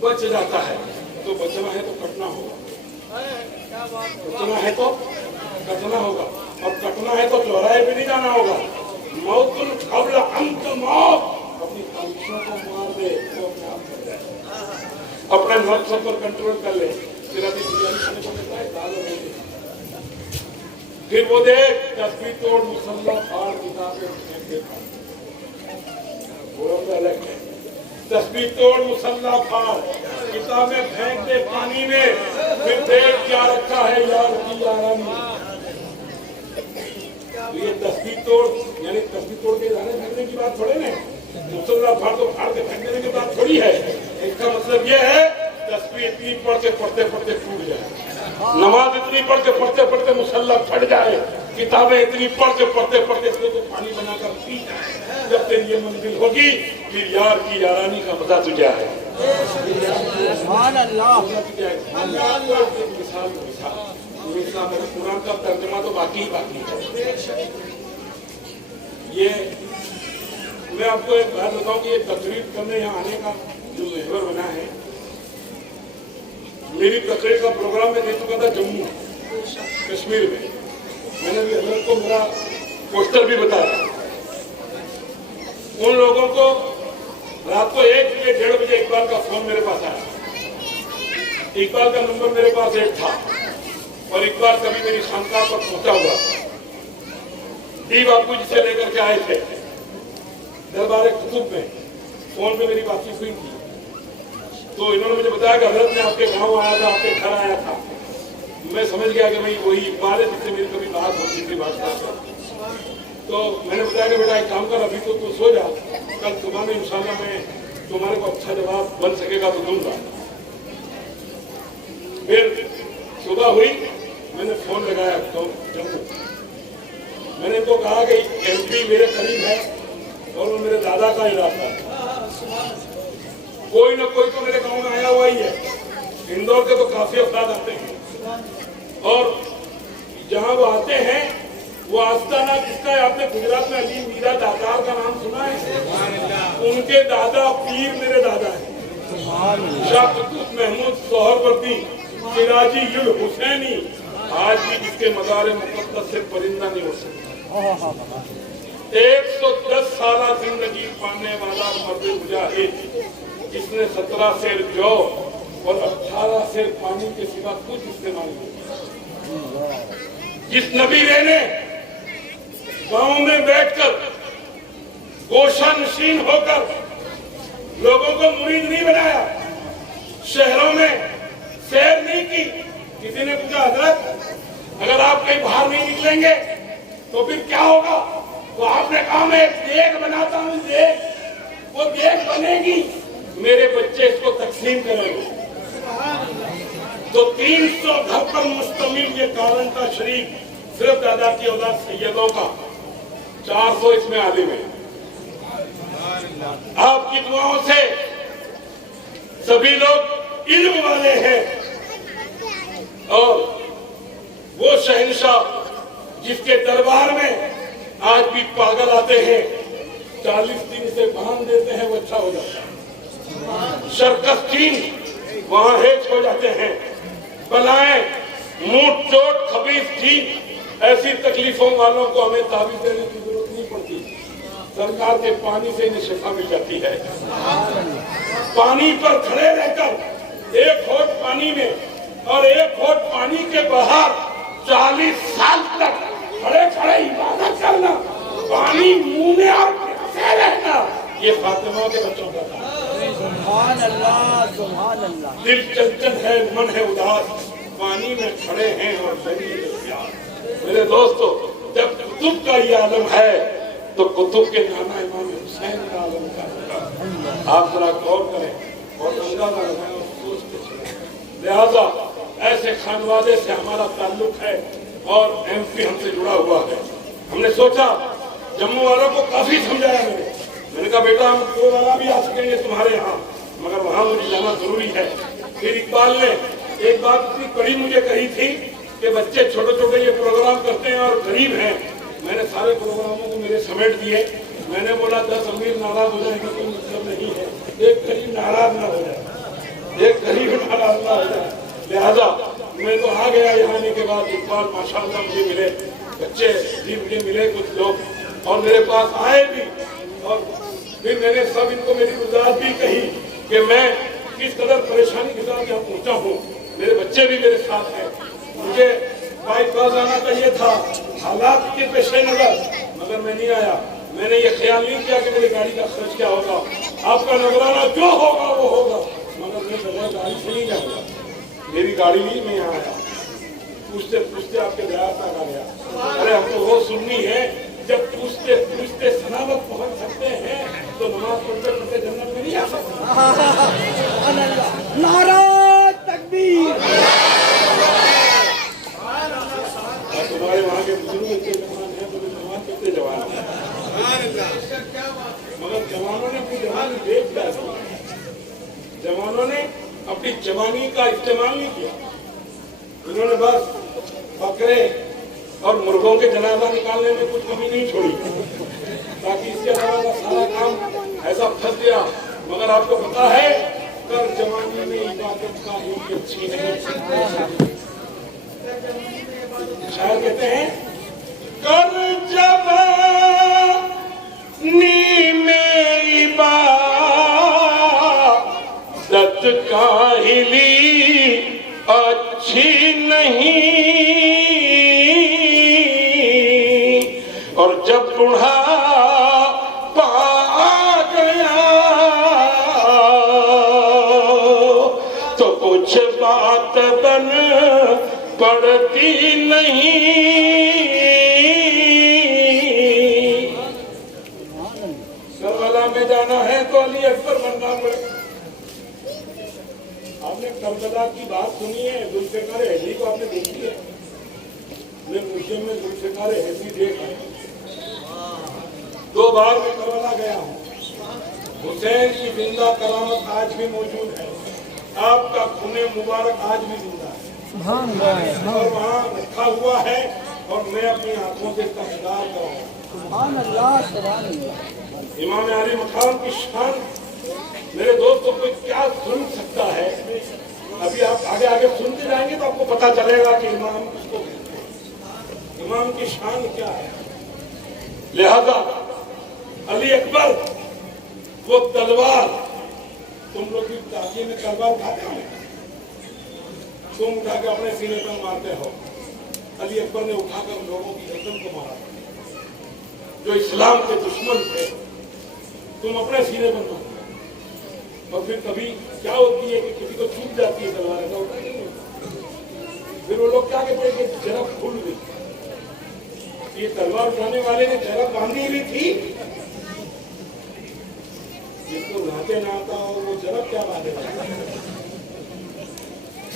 बच जाता है। तो बचना है तो कटना होगा, बचना है तो कटना होगा, और कटना है तो चौराहे पे नहीं जाना होगा। मौतुल क़ब्ल अंत मौत, अपनी ख्वाहिशों को मार दे तो अपने आप कर जाए, अपने नफ्स पर कंट्रोल कर ले। तेरा भी बिरयानी खाने को मिलता है, दाल और रोटी, फिर वो देख तस्वीर तोड़ मुसल्ला फाड़ किताबें फेंक दे, वो अलग है। तस्वीर तोड़ मुसल्ला फाड़ किताबें फेंक दे पानी में, फिर देख क्या रखा है यार की यारानी। तो ये तस्वीर तोड़ यानी तस्वीर तोड़ के जाने फेंकने की बात थोड़ी ना, मुसल्ला फाड़ तो फाड़ के फेंक देने की बात थोड़ी है। इसका मतलब ये है तस्वीर इतनी पढ़ के पढ़ते पढ़ते टूट जाए, नमाज इतनी पढ़ के पढ़ते पढ़ते मुसल्ला फट जाए, किताबें इतनी पढ़ के पढ़ते पढ़ते तो पानी बनाकर पी जाए। जब तेरी ये मंजिल होगी फिर यार की यारानी का मजा तुझे है। कुरान का तर्जुमा तो बाकी है। ये मैं आपको एक बात बताऊं कि ये तकरीर करने यहाँ आने का जो महवर बना है, मेरी तकरीर का प्रोग्राम में दे चुका था जम्मू कश्मीर में। मैंने भी हजरत को मेरा पोस्टर भी बताया। उन लोगों को रात को 1 से 1:30 बजे इकबाल का फोन मेरे पास आया। इकबाल का नंबर मेरे पास एक था और इकबाल कभी मेरी खानकाह पर पहुंचा हुआ डी बापू जी से लेकर के आए थे दरबार कुतुब में। फोन पे मेरी बातचीत हुई थी, तो इन्होंने मुझे बताया कि हजरत ने आपके गांव आया था, आपके घर आया था। मैं समझ गया कि भाई वही इकबाल है जिससे मेरी कभी बात होती थी बात। तो मैंने बताया कि बेटा एक काम कर, अभी तो तू सो जा, कल सुबह में इंशाल्लाह मैं तुम्हारे को अच्छा जवाब बन सकेगा तो दूंगा। फिर सुबह हुई, मैंने फोन लगाया तो जम्मू, मैंने इनको कहा कि एमपी मेरे करीब है और वो मेरे दादा का इलाका है, कोई ना कोई तो मेरे गांव में आया हुआ ही है। इंदौर के तो काफी अफराद आते हैं और जहां वो आते हैं वो आस्ताना किसका है, आपने गुजरात में अली मीरा दातार का नाम सुना है? उनके दादा पीर मेरे दादा है शाह कुतुब महमूद सोहरवर्दी सिराजी युल हुसैनी। आज भी जिसके मज़ार मुक़द्दस से परिंदा नहीं हो सकता। 110 साल जिंदगी पाने वाला मर्द मुजाहिद, जिसने 17 सेर जौ और 18 सेर पानी के सिवा कुछ इस्तेमाल नहीं। जिस नबी ने गांव में बैठकर गोशा नशीन होकर लोगों को मुरीद नहीं बनाया, शहरों में सैर नहीं की। किसी ने पूछा हजरत अगर आप कहीं बाहर नहीं निकलेंगे तो फिर क्या होगा? तो आपने कहा मैं देख बनाता हूँ, देख, वो देख बनेगी, मेरे बच्चे इसको तकसीम करेंगे। तो 300 घर पर मुश्तमिल ये कारंता शरीफ सिर्फ दादा की औलाद सैयदों का, 400 इसमें आलिम है। आपकी दुआओं से सभी लोग इल्म वाले हैं और वो शहंशाह जिसके दरबार में आज भी पागल आते हैं, 40 दिन से बांध देते हैं वो अच्छा हो जाता है। शरकस्तीन वहां हेच हो जाते हैं। बलाएं, मूठ चोट, खबीस जीन, ऐसी तकलीफों वालों को हमें ताबीज देने की जरूरत नहीं पड़ती। सरकार के पानी से इन्हें शिफा मिल जाती है। पानी पर खड़े रहकर 1 होठ पानी में और 1 होठ पानी के बाहर 40 साल तक खड़े खड़े इबादत करना, पानी मुंह में और प्यासे रहना, ये फातिमा के बच्चों का था। सुभान अल्लाह, सुभान अल्लाह। दिल चंचल है, मन है उदास, पानी में खड़े हैं और मेरे दोस्तों, जब कुतुब का ये आलम है तो कुतुब के नाना इमाम हुसैन का आलम का आप जरा गौर करें और अंदाजा लगाएं और सोच के चलें। लिहाजा ऐसे खानवादे से हमारा ताल्लुक है और एमपी हमसे जुड़ा हुआ है। हमने सोचा, जम्मू वालों को काफी समझाया मैंने कहा बेटा हम 2 वाला भी आ सकेंगे तुम्हारे यहाँ, मगर वहां मुझे जाना जरूरी है। फिर इकबाल ने ایک بات اتنی کڑی مجھے کہی تھی کہ بچے چھوٹے چھوٹے یہ پروگرام کرتے ہیں اور غریب ہیں. میں نے سارے پروگراموں کو میرے سمیٹ دیے. میں نے بولا 10 امیر ناراض ہو جائیں گے کوئی مطلب نہیں ہے, ایک غریب ناراض نہ ہو جائے, ایک غریب ناراض نہ ہو جائے. لہذا میں تو آ گیا یہاں آنے کے بعد. اقبال ماشاءاللہ مجھے ملے, بچے بھی مجھے ملے کچھ لوگ, اور میرے پاس آئے بھی, اور پھر میں نے سب ان کو میری وضاحت بھی کہی کہ میں کس قدر پریشانی کے ساتھ یہاں پہنچا ہوں. میرے بچے بھی میرے ساتھ ہیں. مجھے بائی پاس آنا چاہیے تھا حالات کے پیش نظر, مگر میں نہیں آیا. میں نے یہ خیال نہیں کیا کہ میری گاڑی کا خرچ کیا ہوگا. آپ کا نظرانہ جو ہوگا وہ ہوگا, مگر میں بغیر گاڑی سے نہیں جاؤں گا. میری گاڑی نہیں, میں یہاں آیا پوچھتے پوچھتے آپ کے دیہات تک آ گیا. ارے ہم تو وہ سننی ہے جب پوچھتے پوچھتے سنابت پہنچ سکتے ہیں تو نماز پڑھتے پڑھتے جنت میں نہیں آ سکتے. نعرہ تکبیر. تمہارے وہاں کے بزرگ اتنے جوان ہیں تو نماز پڑھتے جوان ہیں, مگر جوانوں نے اپنی جوانی دیکھ لیا. جوانوں نے اپنی جوانی کا استعمال نہیں کیا. انہوں نے بس بکرے اور مرغوں کے جنازہ نکالنے میں کچھ کمی نہیں چھوڑی, تاکہ اس کے علاوہ کا سارا کام ایسا پھنس گیا. مگر آپ کو پتا ہے کر جوانی میں عبادت کا ہی اچھی نہیں. شاعر کہتے ہیں کر جوانی میں عبادت کاہلی اچھی نہیں, اور جب بڑھاپا آ گیا تو کچھ بات بن پڑتی نہیں. کربلا میں جانا ہے تو علی اکبر بننا پڑے. آپ نے کربلا کی بات سنی ہے, ذوالفقار حیدری کو آپ نے دیکھی ہے؟ میں میوزیم میں ذوالفقار حیدری دیکھا ہے. 2 بار میں کربلا گیا ہوں. حسین کی زندہ کرامت آج بھی موجود ہے. آپ کا خون مبارک آج بھی زندہ ہے اور وہاں رکھا ہوا ہے, اور میں اپنی آنکھوں سے تقدار کروں. امام علی مقام کی شان میرے دوستوں کو کیا سن سکتا ہے. ابھی آپ آگے آگے سنتے جائیں گے تو آپ کو پتا چلے گا کہ امام کس کو, امام کی شان کیا ہے. لہذا علی اکبر وہ تلوار, تم لوگ کی تعلیم میں تلوار کھاتے ہیں, تم اٹھا کے اپنے سینے پر مارتے ہو. علی اکبر نے اٹھا کر لوگوں کی گردن کو مارا. جو اسلام کے دشمن تھے تم اپنے سینے پر مارتے. اور پھر کبھی کیا ہوتی ہے کہ کسی کو چھوٹ جاتی ہے تلوار, ایسا ہوتا نہیں ہے. پھر وہ لوگ کیا کہتے ہیں کہ جرب کھل گئی. یہ تلوار اٹھانے والے نے جرب باندھی ہوئی تھی. جس کو نہاتے نہ آتا ہو وہ جرب کیا باندھے گا.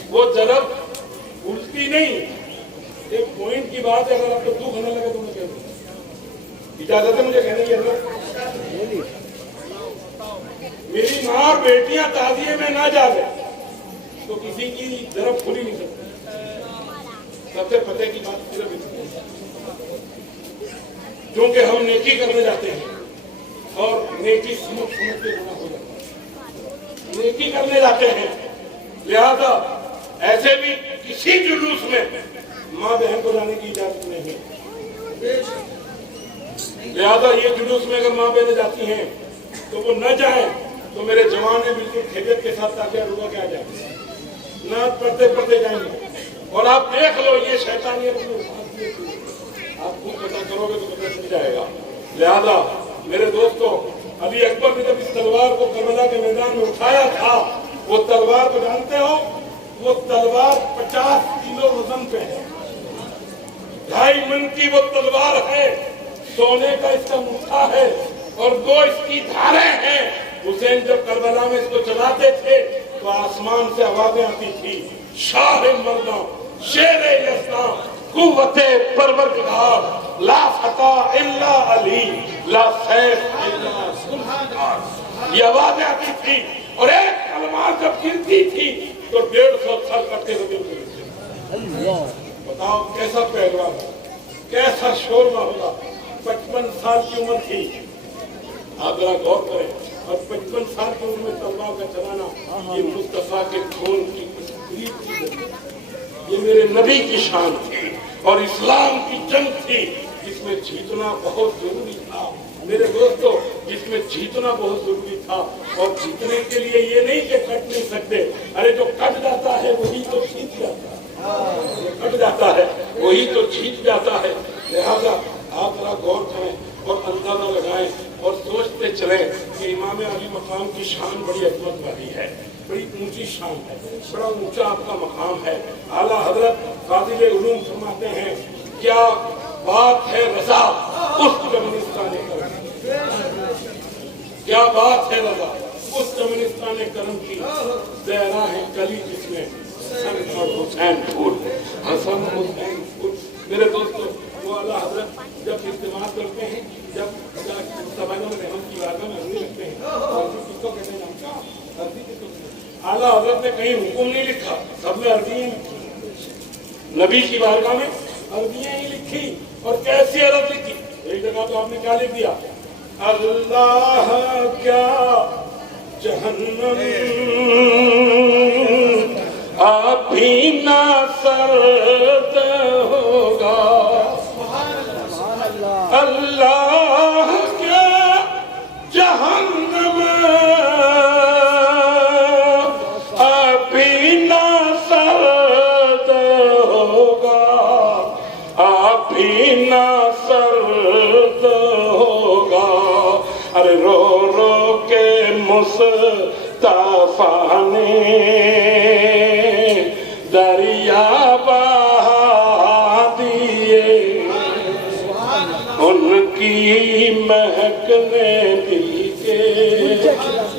وہ جرب الٹی نہیں. ایک پوائنٹ کی بات ہے, اگر آپ کو دکھ ہونے لگے تو میں کہہ دوں, اجازت ہے مجھے کہنے کی. میری ماں اور بیٹیاں تعزیے میں نہ جاوے تو کسی کی جرب کھل ہی نہیں سکتی. سب سے پتے کی بات صرف اتنی ہے, کیونکہ ہم نیکی کرنے جاتے ہیں اور نیکی سمجھ سمجھ کے گناہ ہو جاتا ہے. نیکی کرنے جاتے ہیں, لہذا ایسے بھی کسی جلوس میں ماں بہن کو جانے کی اجازت نہیں. لہذا یہ جلوس میں اگر ماں بہنیں جاتی ہیں تو وہ نہ جائیں تو میرے جوان ہیں بالکل خیریت کے ساتھ تاکہ روا کیا جائے, نعت پڑھتے پڑھتے جائیں گے. اور آپ دیکھ لو یہ شیطانیت آپ خود پتا کرو گے تو پتہ چل جائے گا. لہذا میرے دوستوں, علی اکبر نے جب اس تلوار کو کربلا کے میدان میں اٹھایا تھا, وہ تلوار کو جانتے ہو, وہ تلوار 50 کلو وزن پہ ہے. 2.5 من کی وہ تلوار ہے. سونے کا اس کا مٹھا ہے اور 2 اس کی دھاریں ہیں. حسین جب کربلا میں اس کو چلاتے تھے تو آسمان سے آوازیں آتی تھی, شاہ مرداں شیر یزداں قوت پروردگار لا فتح الا علی لا سیف الا. یہ آوازیں آتی تھی اور ایک تلوار جب گرتی تھی तो 150 साल करते हुए बताओ कैसा पहलवान, कैसा शोरमा होगा। 55 साल की उम्र थी, आप जरा गौर करें, और 55 साल की उम्र में तलवार का चलाना, ये मुस्तफा के खून की तस्वीर थी, ये मेरे नबी की शान थी और इस्लाम की जंग थी जिसमें जीतना बहुत जरूरी था मेरे दोस्तों, जिसमें जीतना बहुत जरूरी था। और जीतने के लिए ये नहीं कि कट नहीं सकते, अरे जो कट जाता है वही तो जीत जाता है, कट जाता है वही तो जीत जाता है। लिहाजा आप जरा गौर करें और अंदाजा लगाएं और सोचते चलें कि इमाम अली मकाम की शान बड़ी अजमत वाली है, बड़ी ऊंची शान है, बड़ा ऊंचा आपका मकाम है। आला हजरत फाजिल उलूम फरमाते हैं, क्या बात है रजा उस कम्युनिस्तान करम, क्या बात है रजा उस कम्युनिस्तान करम की, जहरा है कली जिसमें हसन और हुसैन फूल, हसन हुसैन फूल। मेरे दोस्तों, वो आला हजरत जब इस्तेमाल करते हैं, जब सबाइयों में रहमत की बारगाह में अर्जी रखते हैं, अर्जी किसको कहते हैं, नाम का अर्जी किसको कहते हैं? आला हजरत ने कहीं हुक्म नहीं लिखा, सब में अर्जियां लिखी, नबी की बारगाह में अर्जियां ही लिखी। और कैसी अर्ज लिखी? एक जगह तो आपने क्या लिख दिया, अल्लाह क्या जहन्नम अभी ना सर्द होगा, अल्लाह क्या जहन्नम अभी ना सर्द होगा, अभी ना सर्द होगा। अरे रो रो के मुस्तफा ने दरिया बहा दिए, उनकी महकने दिल के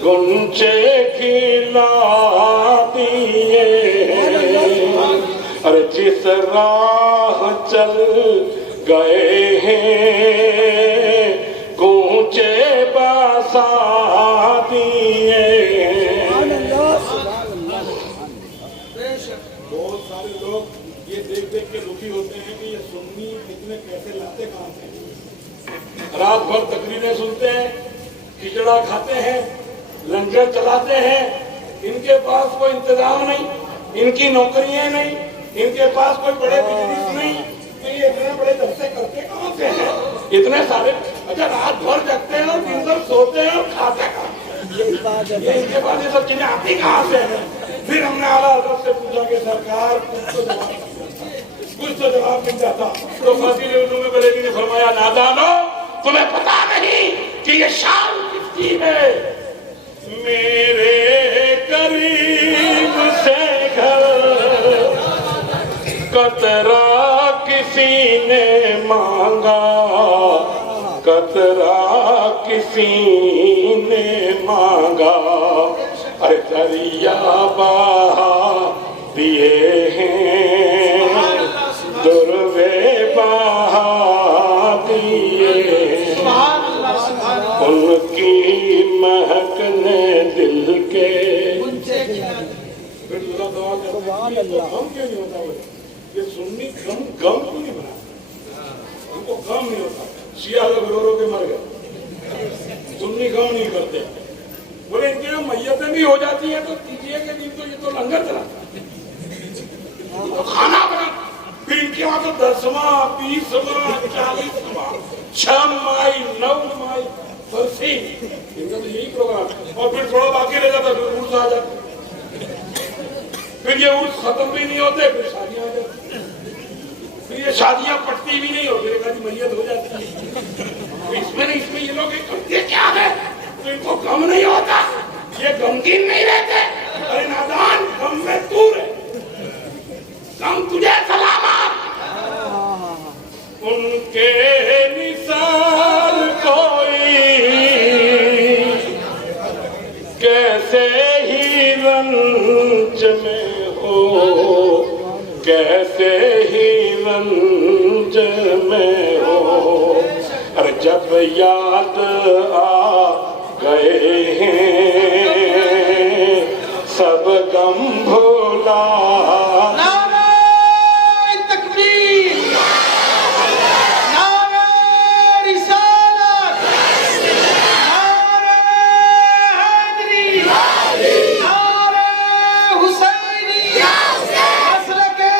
गुंचे खिला दिए। अरे जिस राह चल गए हैं गूंचे बसा दिए। बहुत सारे लोग ये देख देख के दुखी होते हैं कि ये सुन्नी कितने पैसे लाते कहाँ से। रात भर तकरीरें सुनते हैं, खिचड़ा खाते हैं, लंगर चलाते हैं, इनके पास कोई इंतजाम नहीं, इनकी नौकरियां नहीं, इनके पास कोई बड़े बिजनेस नहीं, तो ये इतने बड़े धंधे करते कहाँ से हैं? इतने सारे, अच्छा रात भर जगते हैं और दिन भर सोते हैं और खाते कहाँ? ये इनके पास ये सब चीजें आती कहाँ से हैं? फिर हमने आला हजरत से पूछा कि सरकार कुछ तो जवाब मिल जाता। तो फाजिल उलूम बरेली ने फरमाया, नादानो तुम्हें पता नहीं कि ये शान किसकी है? मेरे करीब से घर कतरा किसी ने मांगा, कतरा किसी ने मांगा। अरे दरिया बहा दिए हैं, दुर्वे बहा दिए, उनकी महकने दिल के। हम क्यों नहीं होता वो? ये सुन्नी गम क्यों नहीं बना? हमको गम नहीं होता। शिया लोग रो रो के मर गए, सुन्नी गम नहीं करते। बोले इनके यहाँ मैयतें भी हो जाती है तो तीजिए के दिन तो ये तो लंगर चलाता है, तो खाना बना, फिर इनके वहां तो 10वां 20वां 40वां 6 माई 9 माई बरसी, इनका तो यही प्रोग्राम। और फिर थोड़ा बाकी रह जाता, फिर उर्स आ जाते, फिर ये उर्स खत्म भी नहीं होते, फिर शादियां आ जाती, फिर ये शादियां पटती भी नहीं होती, एक आधी मैयत हो जाती है। इसमें ये लोग करते क्या है? तो इनको गम नहीं होता, ये गमगीन नहीं रहते। अरे नादान, गम में तू रहे, गम तुझे सलामत। उनके निसार कोई कैसे ही रंज में हो, कैसे ही रंज में हो। अरे जब याद आ गए हैं सब गम भोला। नारे तकबीर, नारे रिसालत, नारे हैदरी, नारे हुसैनी, मसलके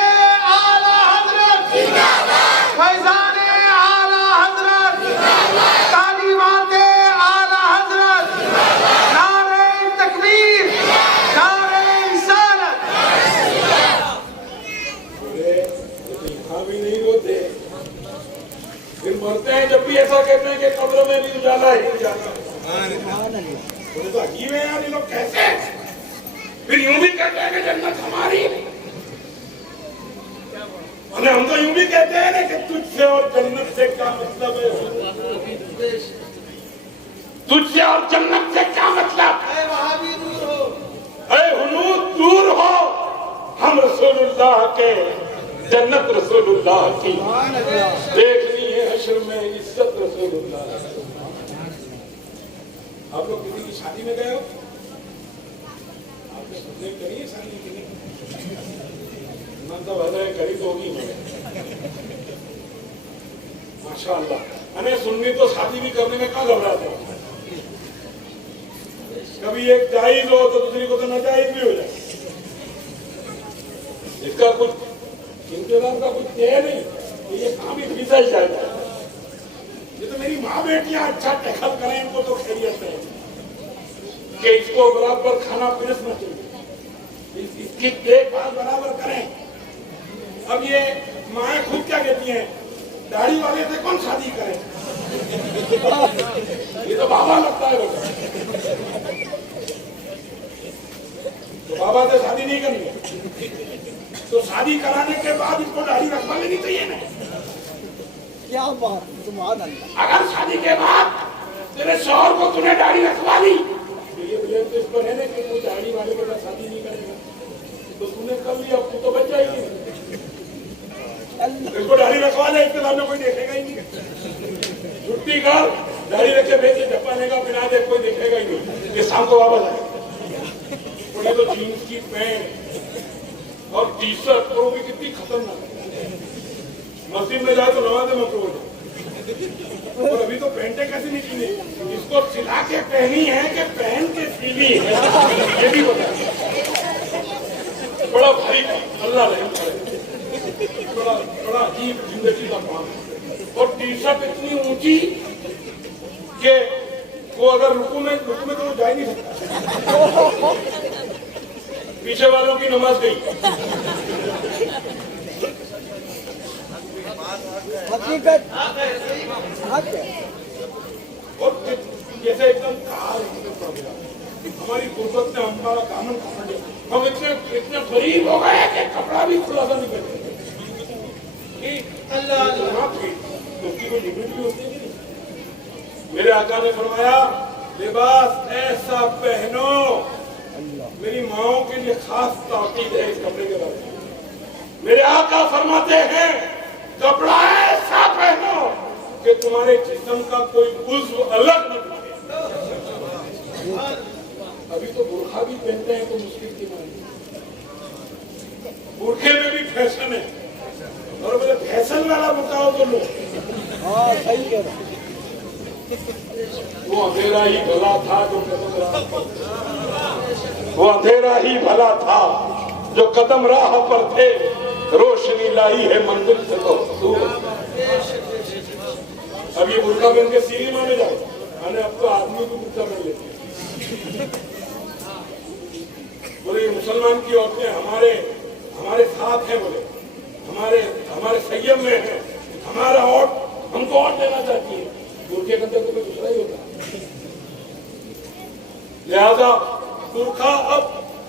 आला हजरत, फैजाने आला हजरत, तालीमाते आला हजरत, नारे तकबीर, नारे रिसालत। यहाँ भी नहीं रोते, फिर मरते हैं जब भी ऐसा कहते हैं कि कब्र में भी उजाला ही उजाला। बोले तो अजीब है यार, ये लोग कैसे? फिर यूं भी कहते हैं कि जन्नत हमारी, और हम तो यूं भी कहते हैं ना कि तुझसे और जन्नत से क्या मतलब है? तुझसे और जन्नत से क्या मतलब? ऐ वहाबी दूर हो, अरे हुनूद दूर हो, हम रसूलुल्लाह के, जन्नत रसूलुल्लाह की देखनी है, हश्र में इज्जत रसूलुल्लाह। आप लोग किसी की शादी में गए हो? आपने सुनने करी है शादी की नहीं? मतलब है करी तो होगी माशाअल्लाह। अरे सुननी तो शादी भी करने में क्या घबराते हो? कभी एक जायज हो तो दूसरी को तो नाजायज भी हो जाए। इसका कुछ इंतजार का कुछ है नहीं, तो ये काम ही पीछा ही जाएगा। ये तो मेरी माँ बेटियां अच्छा टहल करें, इनको तो खैरियत है कि इसको बराबर खाना परोसना चाहिए, इसकी देखभाल बराबर करें। अब ये माँ खुद क्या कहती हैं, दाढ़ी वाले से कौन शादी करे? ये तो बाबा लगता है बेटा, तो बाबा से शादी नहीं करनी, तो शादी कराने के बाद इसको दाढ़ी रखवा लेनी चाहिए ना। क्या बात, सुभान अल्लाह। अगर शादी के बाद तेरे शौहर को तूने दाढ़ी रखवा ली, तो ये ब्लेम तो इस पर है ना कि तू दाढ़ी वाले के साथ शादी नहीं करेगा, तो तूने कर लिया, अब तू तो बच जाएगी। इसको दाढ़ी रखवा ले, इसके सामने कोई देखेगा ही नहीं। छुट्टी कर, दाढ़ी रखे भेजे झपाने का बिना देख कोई देखेगा ही नहीं, ये शाम को वापस आएगा। तो जीन्स की पैंट और टी शर्ट तो भी कितनी खतरनाक है, मस्जिद में जाए तो नमाज़ें मकरूह हो जाए। और अभी तो पैंटें कैसे निकली, इसको सिला के पहनी है कि पहन के सिली है, ये भी बता। बड़ा भारी अल्लाह रहम करे, बड़ा अजीब जिंदगी का काम है। और टी शर्ट इतनी ऊंची कि वो अगर रुकू में तो वो जा ही नहीं सकता, पीछे वालों की नमाज गई। हकीकत और जैसे एकदम कार पड़ गया, हमारी गुर्बत ने हमारा कामन पकड़ लिया। हम इतने गरीब हो गए कि कपड़ा भी खुला सा नहीं पहनते। अल्लाह तो उसकी कोई लिमिट भी होती है। मेरे आका ने फरमाया, लिबास ऐसा पहनो, मेरी माओं के लिए खास ताकीद है इस कपड़े के बारे में। मेरे आका फरमाते हैं, कपड़ा ऐसा पहनो कि तुम्हारे जिस्म का कोई उज़्व अलग न दिखे। अभी तो बुर्खा भी पहनते हैं तो मुश्किल की बात है, बुर्खे में भी फैशन है, और बोले फैशन वाला बताओ तो लो। हाँ सही कह रहा। वो अंधेरा ही भला था जो कदम राह, वो अंधेरा ही भला था जो कदम राह पर थे, रोशनी लाई है मंजिल से तो दूर। अब ये बुर्का पहन के सिनेमा में जाओ, मैंने अब तो आदमी को बुर्का पहन लेते हैं। बोले ये मुसलमान की औरतें हमारे साथ हैं, बोले हमारे संयम में है, हमारा और हमको और देना चाहती है। बुर्के के अंदर तो दूसरा ही होता है। लिहाजा बुर्खा अब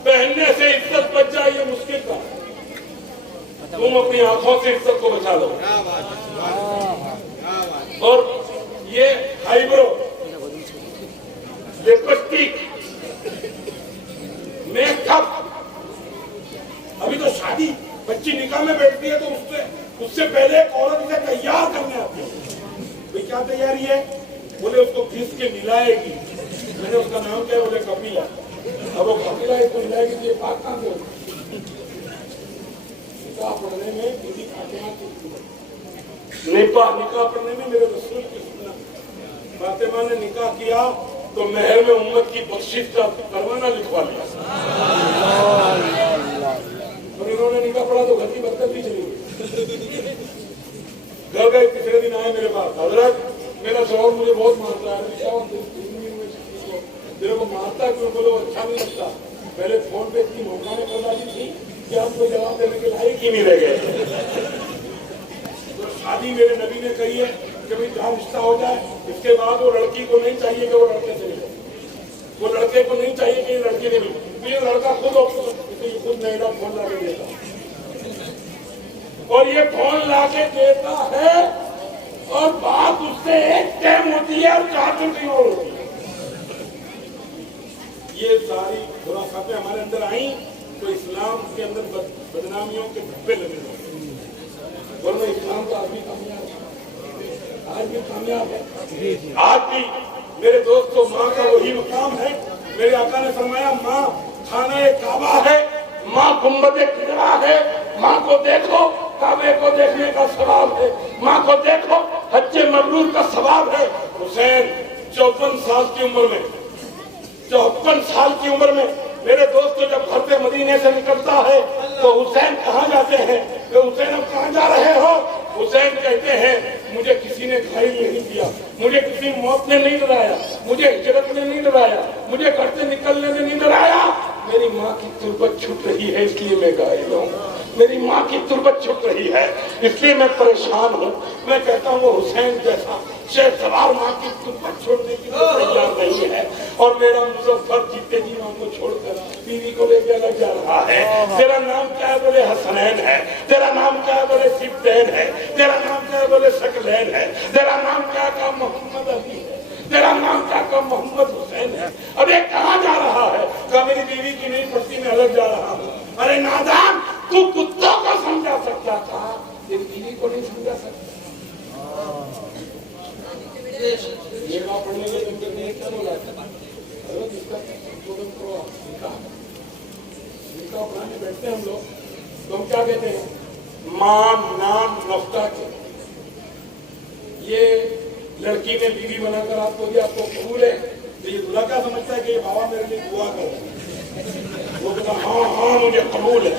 पहनने से इज्जत बच जाए, ये मुश्किल था। तुम अपनी आंखों से इज्जत को बचा लो। और ये आईब्रो, लिपस्टिक, मेकअप, अभी तो शादी बच्ची निकाह में बैठती है तो उससे पहले एक औरत इसे तैयार करने आती है। भाई क्या तैयारी है? बोले उसको घिस के मिलाएगी। मैंने उसका नाम क्या है? बोले कपिला। अब वो कपिला इसको हिलाएगी तो ये बात कहाँ से होगी? निकाह पढ़ने में किसी फातिमा की निकाह पढ़ने में मेरे रसूल की सुन्नत। फातिमा ने निकाह किया तो महर में उम्मत की बख्शिश का परवाना लिखवा लिया और इन्होंने निकाह पढ़ा तो घर की बरकत भी चली गई। घर गए, तीसरे दिन आए मेरे पास, हजरत मेरा शौहर मुझे बहुत मारता है, मेरे को मारता क्यों? बोलो अच्छा नहीं लगता। पहले फोन पे इतनी मौका में कर डाली थी कि आपको जवाब देने के लायक ही नहीं रह गए। तो शादी मेरे नबी ने कही है कि भाई जहाँ रिश्ता हो जाए इसके बाद वो लड़की को नहीं चाहिए कि वो लड़के से मिले, वो लड़के को नहीं चाहिए कि लड़की ने मिले, तो ये लड़का खुद नया फोन ला के देता और ये फोन ला के देता है और बात उससे एक टाइम होती है और 4 दिन की और होती है। ये सारी खुराफातें हमारे अंदर आई तो इस्लाम के अंदर बदनामियों के धब्बे लगे हुए। वरना इस्लाम तो आज भी कामयाब है, आज भी कामयाब है। आज भी मेरे दोस्तों माँ का वही मकाम है। मेरे आका ने फरमाया माँ खाना काबा है, माँ गुम्बद किबला है, माँ को देखो काबे को देखने का सवाब है, माँ को देखो हज्जे मबरूर का सवाब है। हुसैन 54 साल की उम्र में, 54 साल की उम्र में मेरे दोस्तों जब घर से मदीने से निकलता है तो हुसैन कहाँ जाते हैं? तो हुसैन अब कहाँ जा रहे हो? हुसैन कहते हैं मुझे किसी ने घायल नहीं किया, मुझे किसी मौत ने नहीं डराया, मुझे हिजरत ने नहीं डराया, मुझे घर से निकलने ने नहीं डराया। मेरी माँ की तुरबत छूट रही है इसलिए मैं घायल हूँ, मेरी माँ की तुरबत छूट रही है इसलिए मैं परेशान हूँ। मैं कहता हूँ हुसैन जैसा शेर सवार माँ की तुरबत छोड़ने की तैयार नहीं है और मेरा मुजफ्फर जीते जी माँ को छोड़कर बीवी को लेकर अलग जा रहा है। तेरा नाम क्या है? बोले हसनैन है। तेरा नाम क्या है? बोले सिब्तैन है। तेरा नाम क्या है? बोले शकलैन है। तेरा नाम क्या है? मोहम्मद अली है। तेरा नाम क्या है? मोहम्मद हुसैन है। अरे कहाँ जा रहा है? कहा मेरी बीवी की नहीं पड़ती, मैं अलग जा रहा हूँ। अरे नादान, तू कुत्तों को समझा सकता था, तेरी बीवी को नहीं समझा सकता। ये बात पढ़ने के लिए क्या बोला था? निकाह पढ़ाने बैठते हैं हम लोग तो हम क्या कहते हैं? मां नाम नफ्ता के। ये लड़की ने बीवी बनाकर आपको दिया, आपको कबूल है, तो ये दूल्हा क्या समझता है कि ये बाबा मेरे लिए दुआ करो? वो कहता हाँ हाँ मुझे कबूल है।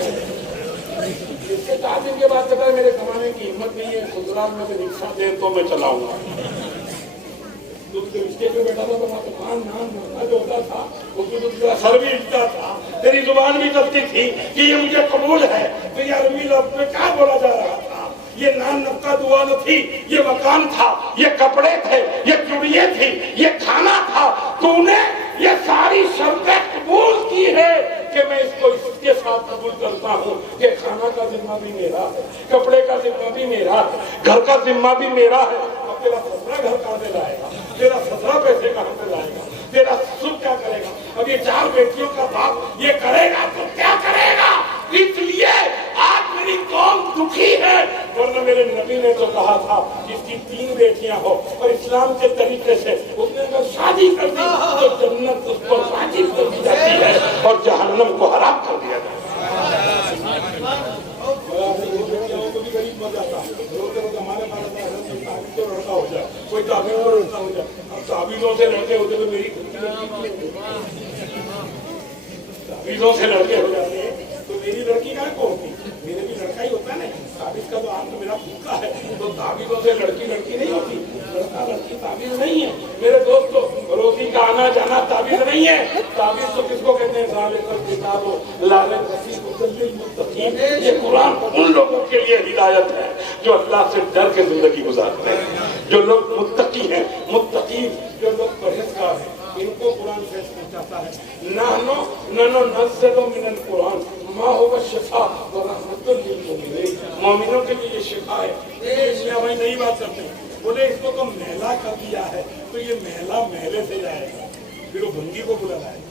इसके 4 दिन के बाद कहता है मेरे कमाने की हिम्मत नहीं है, ससुराल में से रिक्शा दे तो मैं चलाऊंगा। तो स्टेज पे बैठा था तो वहाँ तो नाम जो होता था उसको तो तेरा सर भी हिलता था, तेरी जुबान भी चलती थी कि ये मुझे कबूल है। तो ये अरबी लफ्ज़ में क्या बोला जा रहा था? ये नाम नफ्का दुआ न थी, ये मकान था, ये कपड़े थे, ये चूड़ियाँ थी, ये खाना था। तूने ये सारी शर्तें कबूल की है कि मैं इसको इसके साथ कबूल करता हूँ कि खाना का जिम्मा भी मेरा है, कपड़े का जिम्मा भी मेरा है, घर का जिम्मा भी मेरा है। अब तेरा ससुरा घर कहाँ से लाएगा? तेरा ससुरा पैसे कहाँ से लाएगा? तेरा ससुर क्या करेगा? अब ये 4 बेटियों का बाप ये करेगा तो क्या करेगा? इसलिए आज मेरी कौम दुखी है। वरना मेरे नबी ने तो कहा था जिसकी 3 बेटियां हो और इस्लाम के तरीके से उसने अगर शादी कर दी तो जन्नत उस पर वाजिब कर दी जाती है और जहन्नम को हराम कर दिया जाता है। कोई ताबीज़ों हो जाए, अब ताबीज़ों से लड़के होते तो मेरी ताबीज़ों से लड़के हो जाते हैं तो मेरी लड़की का कौन थी? मेरे भी लड़का ही होता है ना। ताबीज़ का तो आम तो मेरा फूका है, तो ताबीज़ों से लड़की नहीं होती, लड़का लड़की ताबीज़ नहीं है। मेरे दोस्तों रोटी का आना जाना ताबीज़ नहीं है। ताबीज़ तो किसको कहते हैं? ये कुरान उन लोगों के लिए हिदायत है जो अल्लाह से डर के जिंदगी गुजारते हैं, जो लोग मुत्तकी हैं, मुत्तकी जो लोग परहेजगार हैं, इनको कुरान फैज़ पहुंचाता है। नानो नज़्ज़लो मिनल कुरान मा हुवा शिफा व रहमतुल लिल मुमिनीन। मोमिनों के लिए ये शिफा है। इसलिए भाई नई बात करते हैं, बोले इसको तो महला कर दिया है तो ये महला महले से जाएगा, फिर वो भंगी को बुला लाएगा।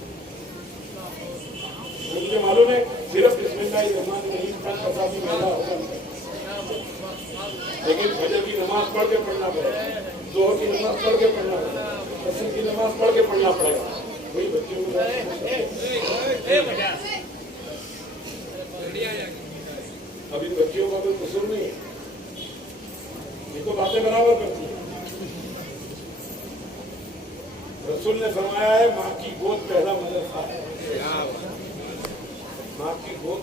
मुझे मालूम है सिर्फ बिस्मिल्लाहिर्रहमानिर्रहीम का भी महला होगा, लेकिन फजर की नमाज पढ़ के पढ़ना पड़ेगा, जोहर की नमाज पढ़ के पढ़ना पड़ेगा, असर की नमाज पढ़ के पढ़ना पड़ेगा। वही बच्चों को अभी बच्चियों का कोई कसूर नहीं है, ये तो बातें बराबर करती है। रसूल ने फरमाया है माँ की गोद पहला मदरसा है, माँ की गोद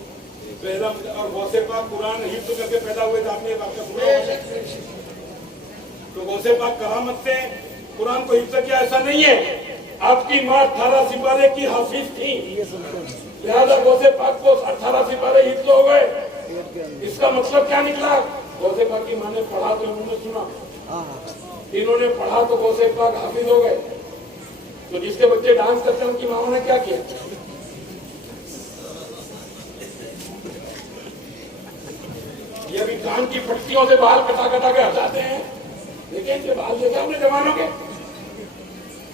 पहला। और गौसे पाक कुरान हिफ्ज़ करके पैदा हुए थे, आपने ये बात का सुना होगा। तो गौसे पाक करामत से कुरान को हिफ्ज़ किया, ऐसा नहीं है। आपकी माँ 18 सिपारे की हाफिज थी, लिहाजा गौसे पाक को 18 सिपारे हिफ्ज़ हो गए। इसका मतलब क्या निकला? गौसे पाक की माँ ने पढ़ा तो उन्होंने सुना, इन्होंने पढ़ा तो गौसे पाक हाफिज हो गए। तो जिसके बच्चे डांस करते हैं उनकी माँ ने क्या किया? ये भी कान की पट्टियों से बाल कटा कटा के हटाते हैं, लेकिन ये बाल देखे अपने जवानों के,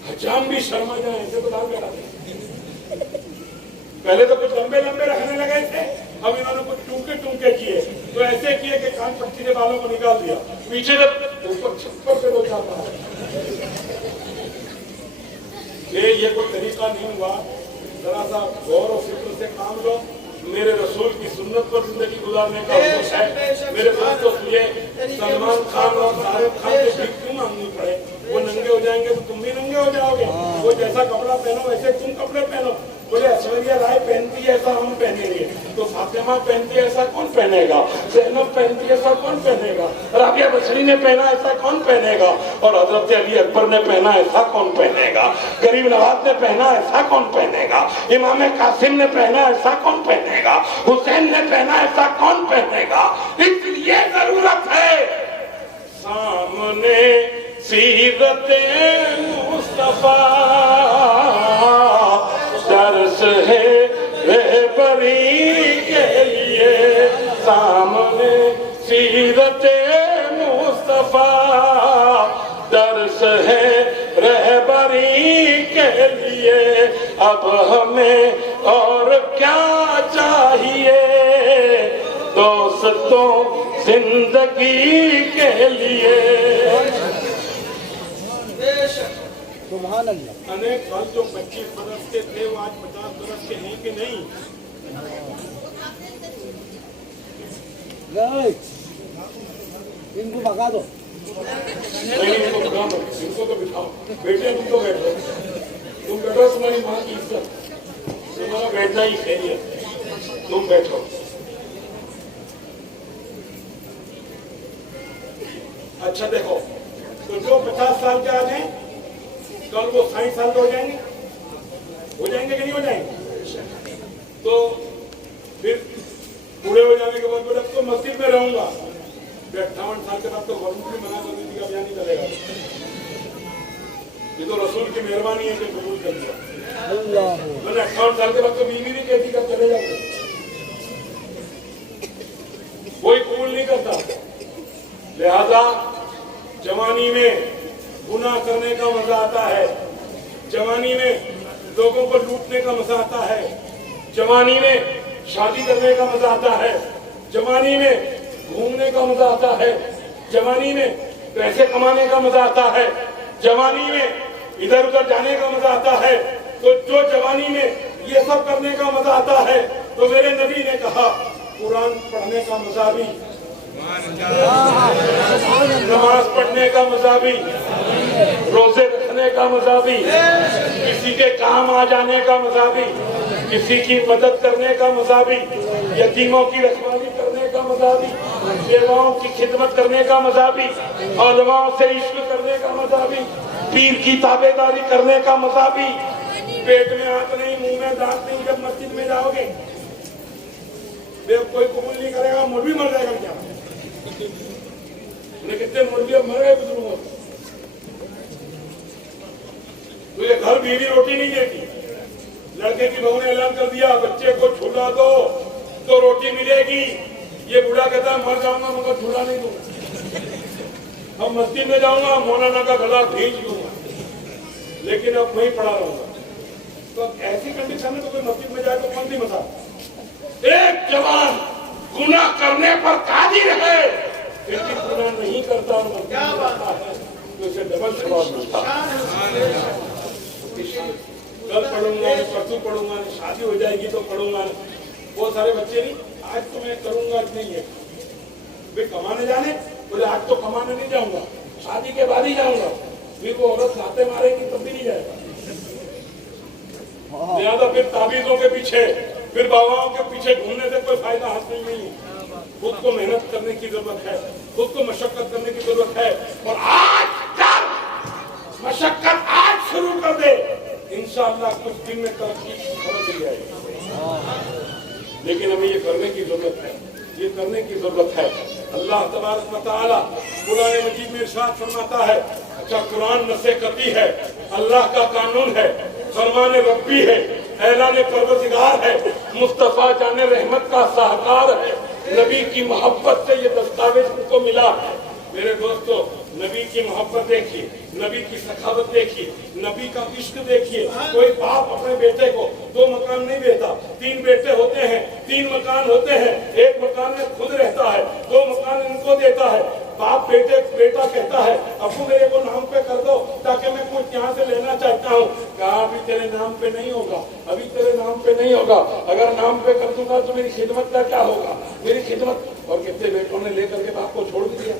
हजाम भी शर्मा जाए ऐसे तो बाल कटाते हैं। पहले तो कुछ लंबे लंबे रखने लगे थे, अब इन्होंने कुछ टूके किए, तो ऐसे किए कि कान पट्टी के बालों को निकाल दिया, पीछे से ऊपर छप्पर से रोक जाता है। ये कोई तरीका नहीं हुआ। जरा सा गौर और फिक्र से काम लो। मेरे रसूल की सुन्नत पर जिंदगी गुजारने का हुक्म है। मेरे दोस्तों, तुझे सलमान खान और शाहरुख खान से भीख क्यों मांगनी पड़े? वो नंगे हो जाएंगे तो तुम भी नंगे हो जाओगे। वो जैसा कपड़ा पहनो वैसे तुम कपड़े पहनो। बोले ऐश्वर्या राय पहनती है ऐसा हम पहनेंगे, तो फातिमा पहनती है ऐसा कौन पहनेगा? ज़ैनब पहनती है ऐसा कौन पहनेगा? राबिया बसरी ने पहना ऐसा कौन पहनेगा? और हजरत अली अकबर ने पहना ऐसा कौन पहनेगा? गरीब नवाज ने पहना ऐसा कौन पहनेगा? इमाम कासिम ने पहना ऐसा कौन पहनेगा? हुसैन ने पहना ऐसा कौन पहनेगा? इसलिए जरूरत है सामने सीरते मुस्तफा, दर्स है रहबरी के लिए। सामने सीरते मुस्तफा, दर्स है रहबरी के लिए। अब हमें और क्या चाहिए दोस्तों जिंदगी के लिए? सुभान अल्लाह। अनेक साल जो 25 बरस के थे वो आज 50 बरस के हैं कि नहीं? इनको भगा दो। नहीं, इनको भगा दो, इनको तो बिठाओ। बेटे तुम तो बैठो, तुम बैठो, तुम्हारी माँ की इज्जत, तुम्हारा बैठना ही खैरियत, तुम बैठो। अच्छा देखो, तो जो 50 साल के आज हैं कल वो 60 साल के हो जाएंगे कि नहीं हो जाएंगे? तो फिर पूरे हो जाने के बाद बोले अब तो मस्जिद में रहूंगा। 58 साल के बाद तो वॉलंटरी मना कर दी का बयान नहीं करेगा। ये तो रसूल की मेहरबानी है कि कबूल कर दिया। मैंने 58 साल के बाद तो बीवी भी कहती कर चले जाते, कोई कबूल नहीं करता। लिहाजा जवानी में गुनाह करने का मजा आता है, जवानी में लोगों को लूटने का मजा आता है, जवानी में शादी करने का मजा आता है, जवानी में घूमने का मजा आता है, जवानी में पैसे कमाने का मजा आता है, जवानी में इधर उधर जाने का मजा आता है। तो जो जवानी में ये सब करने का मजा आता है, तो मेरे नबी ने कहा कुरान पढ़ने का मजा भी, नमाज पढ़ने का मजा भी, रोजे रखने का मजा भी, किसी के काम आ जाने का मजा भी, किसी की मदद करने का मजा भी, यतीमों की रखवाली करने का मजा भी, बेवाओं की खिदमत करने का मजा भी, औलमाओं से इश्क करने का मजा भी, पीर की ताबेदारी करने का मजा भी। पेट में हाथ नहीं, मुंह में दांत नहीं, जब मस्जिद में जाओगे कोई कबूल नहीं करेगा, मौलवी मर जाएगा क्या? कितने मुर्गी मर गए बुजुर्गों। तो ये घर बीवी रोटी नहीं देती, लड़के की बहू ने ऐलान कर दिया बच्चे को झूला दो तो रोटी मिलेगी। ये बूढ़ा कहता है मर जाऊंगा मगर झूला नहीं दूंगा, अब मस्जिद में जाऊंगा मौलाना का गला भेज लूंगा, लेकिन अब वहीं पड़ा रहूंगा। तो अब ऐसी कंडीशन में तो कोई मस्जिद में जाए तो कौन सी मसा? एक जवान गुनाह करने पर कादिर है, फिर भी गुनाह नहीं करता और क्या बात है, तो इसे डबल सवाब मिलता। कल पढ़ूंगा, परसों पढ़ूंगा, शादी हो जाएगी तो पढ़ूंगा। बहुत सारे बच्चे नहीं, आज तो मैं करूंगा नहीं है, वे कमाने जाने बोले आज तो कमाने नहीं जाऊंगा, शादी के बाद ही जाऊंगा। फिर वो औरत लाते मारेगी तब भी नहीं जाएगा। ज्यादा फिर ताबीजों के पीछे, फिर बाबाओं के पीछे घूमने से कोई फायदा हासिल नहीं है। खुद को मेहनत करने की जरूरत है, खुद को मशक्कत करने की जरूरत है। और आज जब मशक्कत आज शुरू कर दे, इंशाअल्लाह कुछ दिन में तरक्की खबर मिल जाएगी। लेकिन हमें ये करने की जरूरत है, ये करने की जरूरत है। अल्लाह तबारक व तआला कुरान मजीद में इरशाद फरमाता है, अच्छा कुरान नसीहती है, अल्लाह का कानून है, फरमान रब्बी है, ऐलान परवरदिगार है, मुस्तफा जाने रहमत का साहकार है। नबी की मोहब्बत से ये दस्तावेज उनको मिला है। मेरे दोस्तों, नबी की मोहब्बत देखिए, नबी की सखावत देखिए, नबी का इश्क देखिए। कोई बाप अपने बेटे को 2 मकान नहीं देता, 3 बेटे होते हैं, 3 मकान होते हैं, 1 मकान में खुद रहता है, 2 मकान इनको देता है। बाप बेटा कहता है अबू मेरे को नाम पे कर दो ताकि मैं कुछ यहाँ से लेना चाहता हूँ। कहा अभी तेरे नाम पे नहीं होगा, अभी तेरे नाम पे नहीं होगा, अगर नाम पे कर दूंगा तो मेरी खिदमत का क्या होगा, मेरी खिदमत। और कितने बेटों ने लेकर के बाप को छोड़ भी दिया,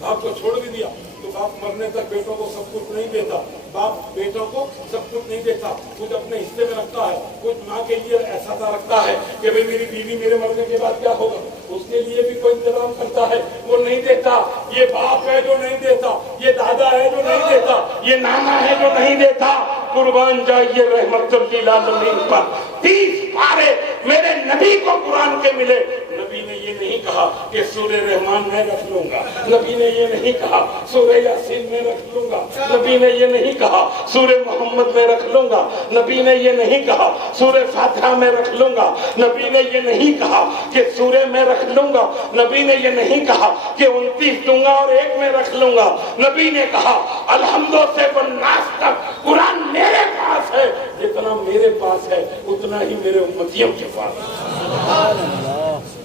बाप को छोड़ भी दिया। तो बाप मरने तक बेटों को सब कुछ नहीं देता, बाप बेटों को सब कुछ नहीं देता, कुछ अपने हिस्से में रखता है, कुछ माँ के लिए ऐसा रखता है कि भाई मेरी बीवी मेरे मरने के बाद क्या होगा, उसके लिए भी कोई इंतजाम करता है, वो नहीं देता। ये बाप है जो नहीं देता, ये दादा है जो नहीं देता, ये नाना है जो नहीं देता। कुर्बान जाइए रहमतुल लिल आलमीन पर 30 पारे मेरे नबी को कुरान के मिले। नबी ने ये नहीं कहा कि सूरे रहमान में रख लूंगा, नबी ने ये नहीं कहा सूरे यासीन में रख लूंगा, नबी ने ये नहीं कहा सूरे मोहम्मद में रख लूंगा, नबी ने ये नहीं कहा सूरे फातिहा में रख लूंगा, नबी ने ये नहीं कहा कि सूरे में रख लूंगा, नबी ने ये नहीं कहा कि 29 दूंगा और 1 में रख लूंगा। नबी ने कहा अलहम्दो से वन्नास तक कुरान मेरे पास है, जितना मेरे पास है उतना ही मेरे उम्मतियों के पास है,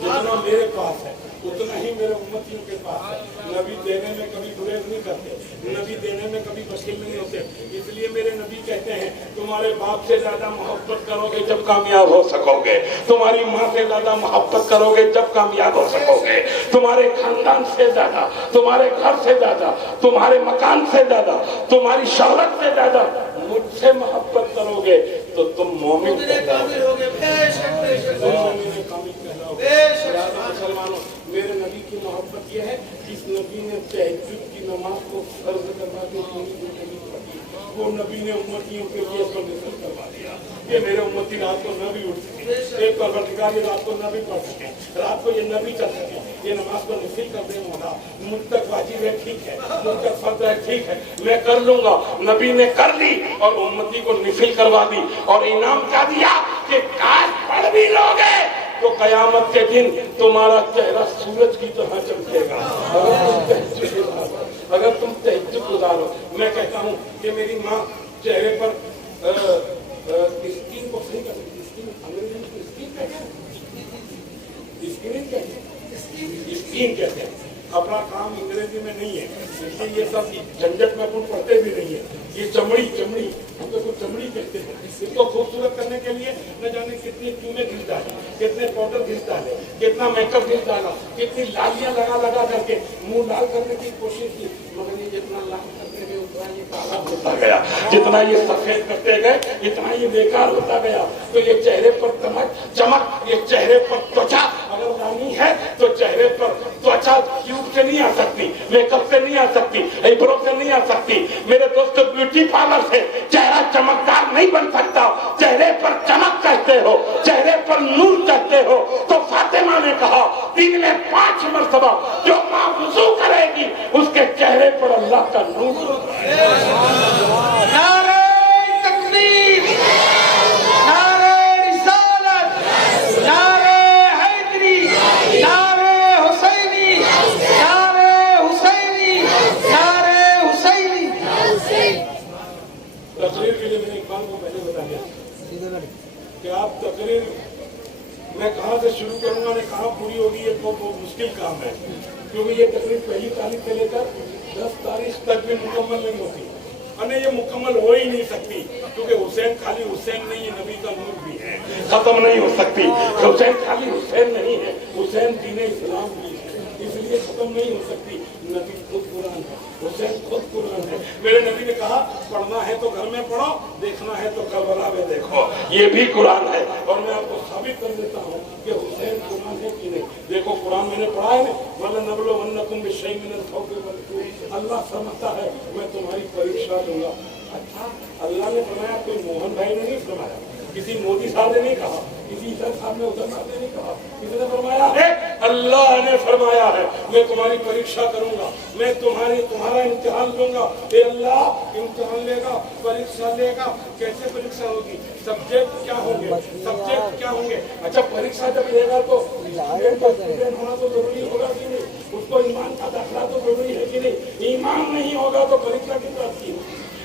जितना मेरे पास है उतना ही मेरे उम्मतियों के पास है। नबी देने में कभी गुरेज नहीं करते, नबी देने में कभी बशील नहीं होते। इसलिए मेरे नबी कहते हैं तुम्हारे बाप से ज्यादा मोहब्बत करोगे जब कामयाब हो सकोगे, तुम्हारी माँ से ज्यादा मोहब्बत करोगे जब कामयाब हो सकोगे, तुम्हारे खानदान से ज्यादा, तुम्हारे घर से ज्यादा, तुम्हारे मकान से ज्यादा, तुम्हारी शौहरत से ज्यादा मुझसे मोहब्बत करोगे तो तुम मोमिन कहलाओगे। मुसलमानों, मेरे नबी की मोहब्बत यह है जिस नबी ने तहज्जुद की नमाज को फर्ज करवा के पूरी जिंदगी पढ़ी, वो नबी ने उम्मतियों के लिए फर्ज करवा दिया। ये मेरे उम्मती रात को न भी उठ सके, एक परवरदिगार ये रात को न भी पढ़ सके, रात को ये न भी चल सके, ये नमाज को निफिल कर दे मौला, मुझ तक वाजिब है ठीक है, मुझ तक फर्ज है ठीक है, मैं कर लूंगा। नबी ने कर ली और उम्मती को निफिल करवा दी और इनाम क्या दिया कि काश पढ़ भी लोगे तो कयामत के दिन तुम्हारा चेहरा सूरज की तरह चमकेगा। अगर तुम तहज्जुद गुजारो। मैं कहता हूँ कि मेरी माँ चेहरे पर स्किन को सही कर, स्किन अंग्रेजी में स्किन कहते हैं, स्किन कहते हैं, स्किन कहते हैं। अपना काम अंग्रेजी में नहीं है, इसलिए ये सब झंझट में अपन पढ़ते भी नहीं है। ये चमड़ी चमड़ी हमको तो चमड़ी कहते हैं। इसको खूबसूरत करने के लिए न जाने कितनी क्रीमें घिस डाले, कितने पाउडर घिस डाले, कितना मेकअप घिस डाला, कितनी लालियां लगा लगा करके मुंह लाल करने की कोशिश की, मगर ये जितना लाल करते गए उतना ये काला होता गया, जितना ये सफेद करते गए इतना ये बेकार होता गया। तो ये चेहरे पर चमक, ये चेहरे पर त्वचा अगर लानी है तो चेहरे पर त्वचा ट्यूब से नहीं आ सकती, मेकअप से नहीं आ सकती, आईब्रो से नहीं आ सकती। मेरे दोस्तों, ब्यूटी पार्लर से चेहरा चमकदार नहीं बन सकता। चेहरे पर चमक चाहते हो, चेहरे पर नूर चाहते हो तो फातिमा ने कहा 3 में 5 मरतबा जो माँ वुज़ू करेगी उसके चेहरे पर अल्लाह का नूर होगा। नारे तकबीर, नारे रिसालत, नारे हैदरी, नारे हुसैनी, नारे हुसैनी, नारे हुसैनी। तकरीर के लिए मैंने एक बात को पहले बता दिया कि आप तकरीर मैं कहाँ से शुरू करूँगा ने कहाँ पूरी होगी, ये तो मुश्किल काम है, क्योंकि ये तकरीर पहली तारीख से लेकर 10 तारीख तक भी मुकम्मल नहीं होती। अने ये मुकम्मल हो ही नहीं सकती, क्योंकि हुसैन खाली हुसैन नहीं है, नबी का नूर भी है, खत्म नहीं हो सकती। हुसैन खाली हुसैन नहीं है, हुसैन दीन इस्लाम भी है, इसलिए खत्म नहीं हो सकती। नबी खुद कुरान है, हुसैन खुद कुरान है। मेरे नबी ने कहा पढ़ना है तो घर में पढ़ो, देखना है तो करबला में देखो, ये भी कुरान है। और मैं आपको साबित कर देता हूँ कि हुसैन कुरान है कि नहीं। देखो कुरान मैंने पढ़ा है ना, वाला नबलो वन्नकुम बिशैइन मिनल खौफि वल जू'i, अल्लाह समझता है मैं तुम्हारी परीक्षा लूंगा। अच्छा, अल्लाह ने फरमाया, कोई मोहन भाई ने नहीं फरमाया, किसी मोदी साहब ने नहीं कहा, किसी इधर साहब ने उधर साहब ने नहीं कहा, किसने फरमाया है? अल्लाह ने फरमाया है मैं तुम्हारी परीक्षा करूंगा, मैं तुम्हारा इम्तिहान लूंगा। ए अल्लाह इम्तिहान लेगा, परीक्षा लेगा, कैसे परीक्षा होगी? सब्जेक्ट क्या होंगे, सब्जेक्ट क्या होंगे? अच्छा, परीक्षा जब लेगा तो स्टूडेंट होना तो जरूरी होगा कि नहीं? उसको ईमान का दाखिला तो जरूरी है कि नहीं? ईमान नहीं होगा तो परीक्षा की बात की,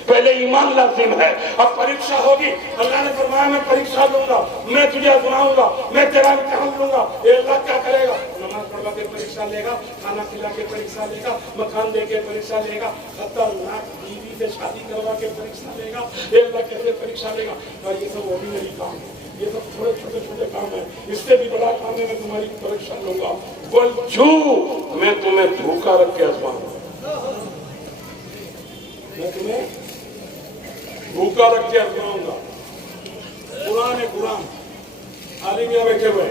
पहले ईमान लाजिम है, अब परीक्षा होगी। अल्लाह ने फरमाया मैं परीक्षा लूंगा, मैं तुझे आजमाऊंगा, मैं तेरा इम्तिहान लूंगा। ये अल्लाह क्या करेगा? नमाज पढ़वा के परीक्षा लेगा, खाना खिला के परीक्षा लेगा, मकान दे के परीक्षा लेगा, खतरनाक बीवी से शादी करवा के परीक्षा लेगा। ये अल्लाह कैसे परीक्षा लेगा? और ये सब ऑर्डिनरी काम है, ये सब थोड़े छोटे छोटे काम है, इससे भी बड़ा काम है मैं तुम्हारी परीक्षा लूंगा। बल्जू मैं तुम्हें धोखा रख के आजमाऊंगा, मैं तुम्हें भूखा रख के आजमाऊंगा। कुरान है, कुरान आलिम यहाँ बैठे हुए,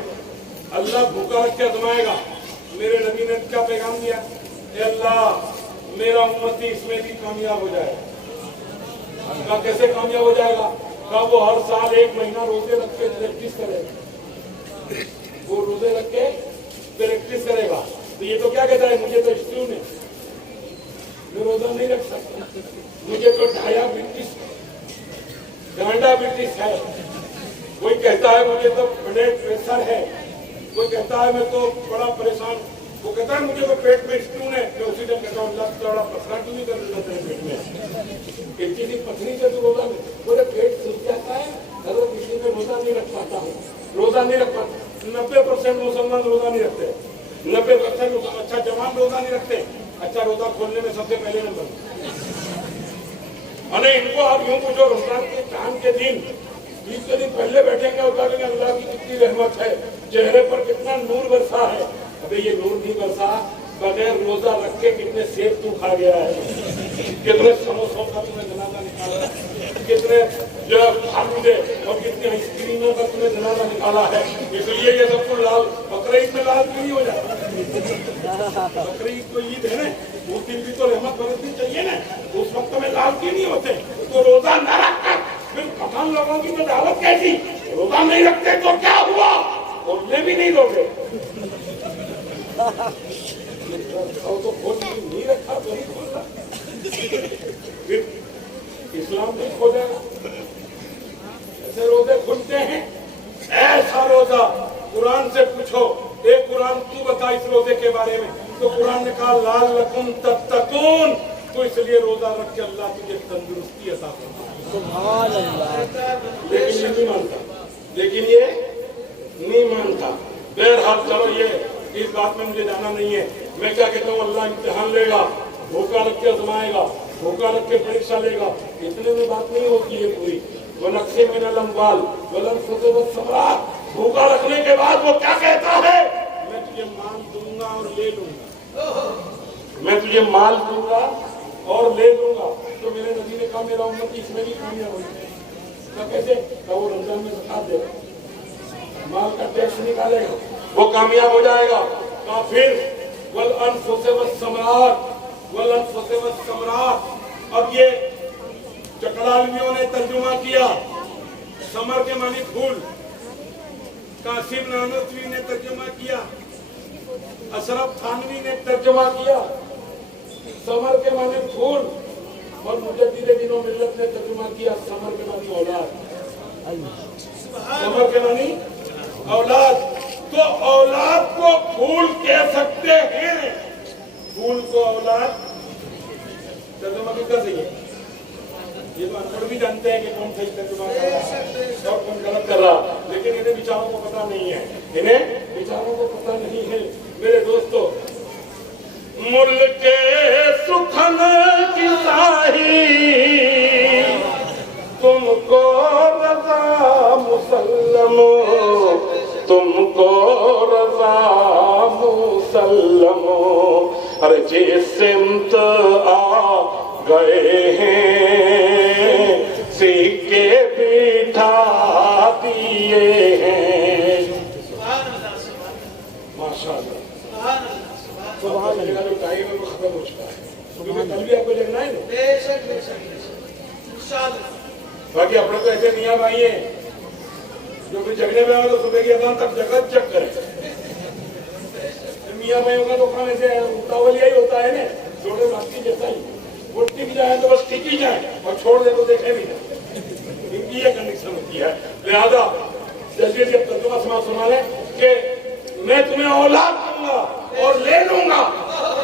अल्लाह भूखा रख के आजमाएगा। मेरे नबी ने क्या पैगाम दिया? ए अल्लाह मेरा उम्मती इसमें भी कामयाब हो जाए। कहा कैसे कामयाब हो जाएगा? कहा वो हर साल 1 महीना रोजे रख के प्रैक्टिस करेगा, वो रोजे रख के प्रैक्टिस करेगा। तो ये तो क्या कहता है, मुझे तो स्टू ने मैं रोजा नहीं रख सकता, मुझे तो डायबिटीज है, कोई कहता है मुझे तो ब्लड प्रेशर है, कोई कहता है मैं तो बड़ा परेशान, वो कहता है मुझे तो पेट में स्टून है। मैं उसी दिन कहता हूँ अल्लाह बड़ा पथरा क्यों नहीं कर देता है पेट में, किसी की पथरी से तो रोजा नहीं, बोले पेट सूख जाता है, अगर किसी में रोजा नहीं रख पाता हूँ, रोजा नहीं रख पाता। 90% मुसलमान रोजा नहीं रखते, 90% अच्छा जवान रोजा नहीं रखते। अच्छा, रोजा खोलने में सबसे पहले नंबर। अरे इनको आप यूं पूछो, रमजान के चांद के दिन 20 के दिन पहले बैठेंगे और कहेंगे अल्लाह की कितनी रहमत है, चेहरे पर कितना नूर बरसा है। अबे ये नूर नहीं बरसा, बगैर रोजा रख के कितने सेब तू खा गया है, कितने समोसों का तुम्हें जनाजा निकाला, कितने जो फालूदे और कितने आइसक्रीमों का तुम्हें जनाजा निकाला है। इसलिए ये सब कुछ लाल, बकरीद में लाल क्यों नहीं हो जाता? बकरीद को ईद है ना, उस दिन भी तो रहमत बरसनी चाहिए ना, उस वक्त में लाल क्यों नहीं होते? तो रोजा न रखकर फिर पठान लोगों की तो दावत कैसी? रोजा नहीं रखते तो क्या हुआ? बोलने भी नहीं दोगे तो खोल नहीं रखा तो नहीं खोलना, फिर इस्लाम नहीं खोलेगा। ऐसे रोजे खुलते हैं, ऐसा रोजा कुरान से पूछो, एक कुरान तू बता इस रोजे के बारे में, तो कुरान ने कहा लाल लकुम तत्तकून, तो इसलिए रोजा रख के अल्लाह तुझे तंदुरुस्ती अता फरमाएगा। लेकिन ये नहीं मानता, लेकिन ये नहीं मानता। बहरहाल चलो, ये इस बात में मुझे जाना नहीं है। मैं क्या कहता हूँ, अल्लाह इम्तिहान लेगा, धोखा रख के आजमाएगा, धोखा रख के परीक्षा लेगा। इतने में बात नहीं होती है पूरी। वो नक्शे में नलम्बाल सम्राट, धोखा रखने के बाद वो क्या कहता है? मैं तुझे माल दूंगा और ले लूंगा, मैं तुझे माल दूंगा और ले लूंगा। तो मेरे नबी ने कहा मेरा उम्मत इसमें भी कामयाब हो जाएगा। कैसे? वो रमजान में ज़कात देगा, माल का टैक्स निकालेगा, वो कामयाब हो जाएगा। तो फिर वल अनफुस वस्समरात, वल अनफुस वस्समरात। अब ये चकलालवियों ने तर्जुमा किया, समर के मानी फूल, कासिम नानवी ने तर्जुमा किया, अशरफ थानवी ने तर्जुमा किया समर के माने फूल, और मुजद्दिद दिनों मिल्लत ने तर्जुमा किया समर के मानी औलाद, समर के मानी औलाद। तो औलाद को फूल कह सकते हैं, फूल को औलाद तर्जुमा कितना सही है? ये तो अनपढ़ भी जानते हैं कि कौन सही तर्जुमा कर रहा है और कौन गलत कर रहा, लेकिन इन्हें विचारों को पता नहीं है, इन्हें विचारों को पता नहीं है। मेरे दोस्तों, मुल्क सुखन की साही वसल्लम। अरे जिस सिमत आ गए हैं सिक्के बिठा दिए हैं। माशाअल्लाह सुभान अल्लाह। जो टाइम है वो खत्म हो चुका है, क्योंकि कल भी आपको जगना है ना। बेशक बेशक इंशाअल्लाह। बाकी अपने तो ऐसे नियम आई है जो भी जगने में आए तो सुबह की अजान तक जगत जग करे। मियाँ भाइयों का तो काम ऐसे उतावलिया ही होता है ना, छोटे बाकी जैसा ही, वो टिक जाए तो बस टिक ही जाए और छोड़ दे तो देखे भी ना, इनकी ये कंडीशन होती है। लिहाजा जल्दी से तर्जुमा सुना लें कि मैं तुम्हें औलाद दूंगा और ले लूंगा,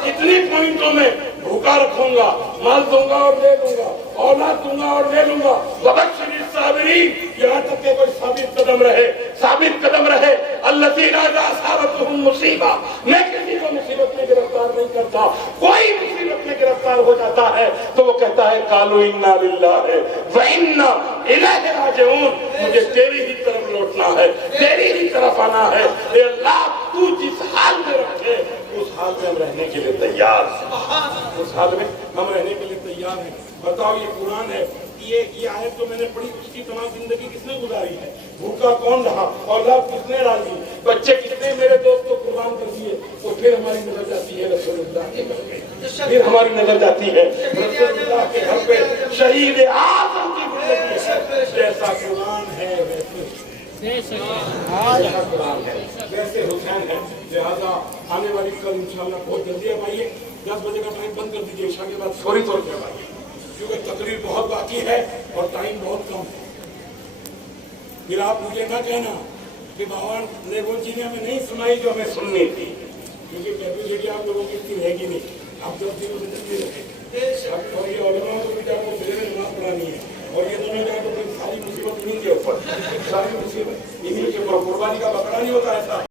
इतनी पॉइंटों में भूखा रखूंगा, माल दूंगा और ले लूंगा, औलाद दूंगा और ले लूंगा। वबश्शिरिस साबिरीन, यहाँ तक के कोई साबित कदम रहे अल्लज़ीना इज़ा असाबतहुम मुसीबा, मैं किसी को मुसीबत में गिरफ्तार नहीं करता, कोई मुसीबत में गिरफ्तार हो जाता है तो वो कहता है कालू इन्ना लिल्लाहि व इन्ना इलैहि राजिऊन, मुझे तेरी ही तरफ लौटना है, तेरी ही तरफ आना है। ए अल्लाह तू जिस हाल में रखे उस हाल में हम रहने के लिए तैयार हैं, उस हाल में हम रहने के लिए तैयार हैं। बताओ ये कुरान है, ये आयत तो मैंने पढ़ी, उसकी तमाम जिंदगी किसने गुजारी है? भूखा कौन रहा, औलाद किसने डाली, बच्चे कितने मेरे दोस्त को कुर्बान कर दिए। तो फिर हमारी नजर जाती है रसूलुल्लाह के घर पे, फिर हमारी नजर जाती है रसूलुल्लाह के घर पे, शहीद आज़म की जिंदगी है। जैसा कुरान है वैसे कुरान है, जैसे हुसैन है। लिहाजा आने वाली कल इंशाल्लाह बहुत जल्दी अब आइए, 10 बजे का टाइम बंद कर दीजिए, ईशा के बाद फौरी तौर पर आइए, क्योंकि तकरीर बहुत बाकी है और टाइम बहुत कम है। फिर आप मुझे ना कहना कि भगवान ने वो चीजें हमें नहीं सुनाई जो हमें सुननी थी, क्योंकि कैपेसिटी आप लोगों की इतनी रहेगी नहीं, आप 10 दिनों से जल्दी रहे। और ये उलमा को भी जाकर फिर नमाज पढ़ानी है, और ये दोनों जाकर सारी मुसीबत इन्हीं के ऊपर, सारी मुसीबत इन्हीं के ऊपर। कुर्बानी का बकरा नहीं होता ऐसा।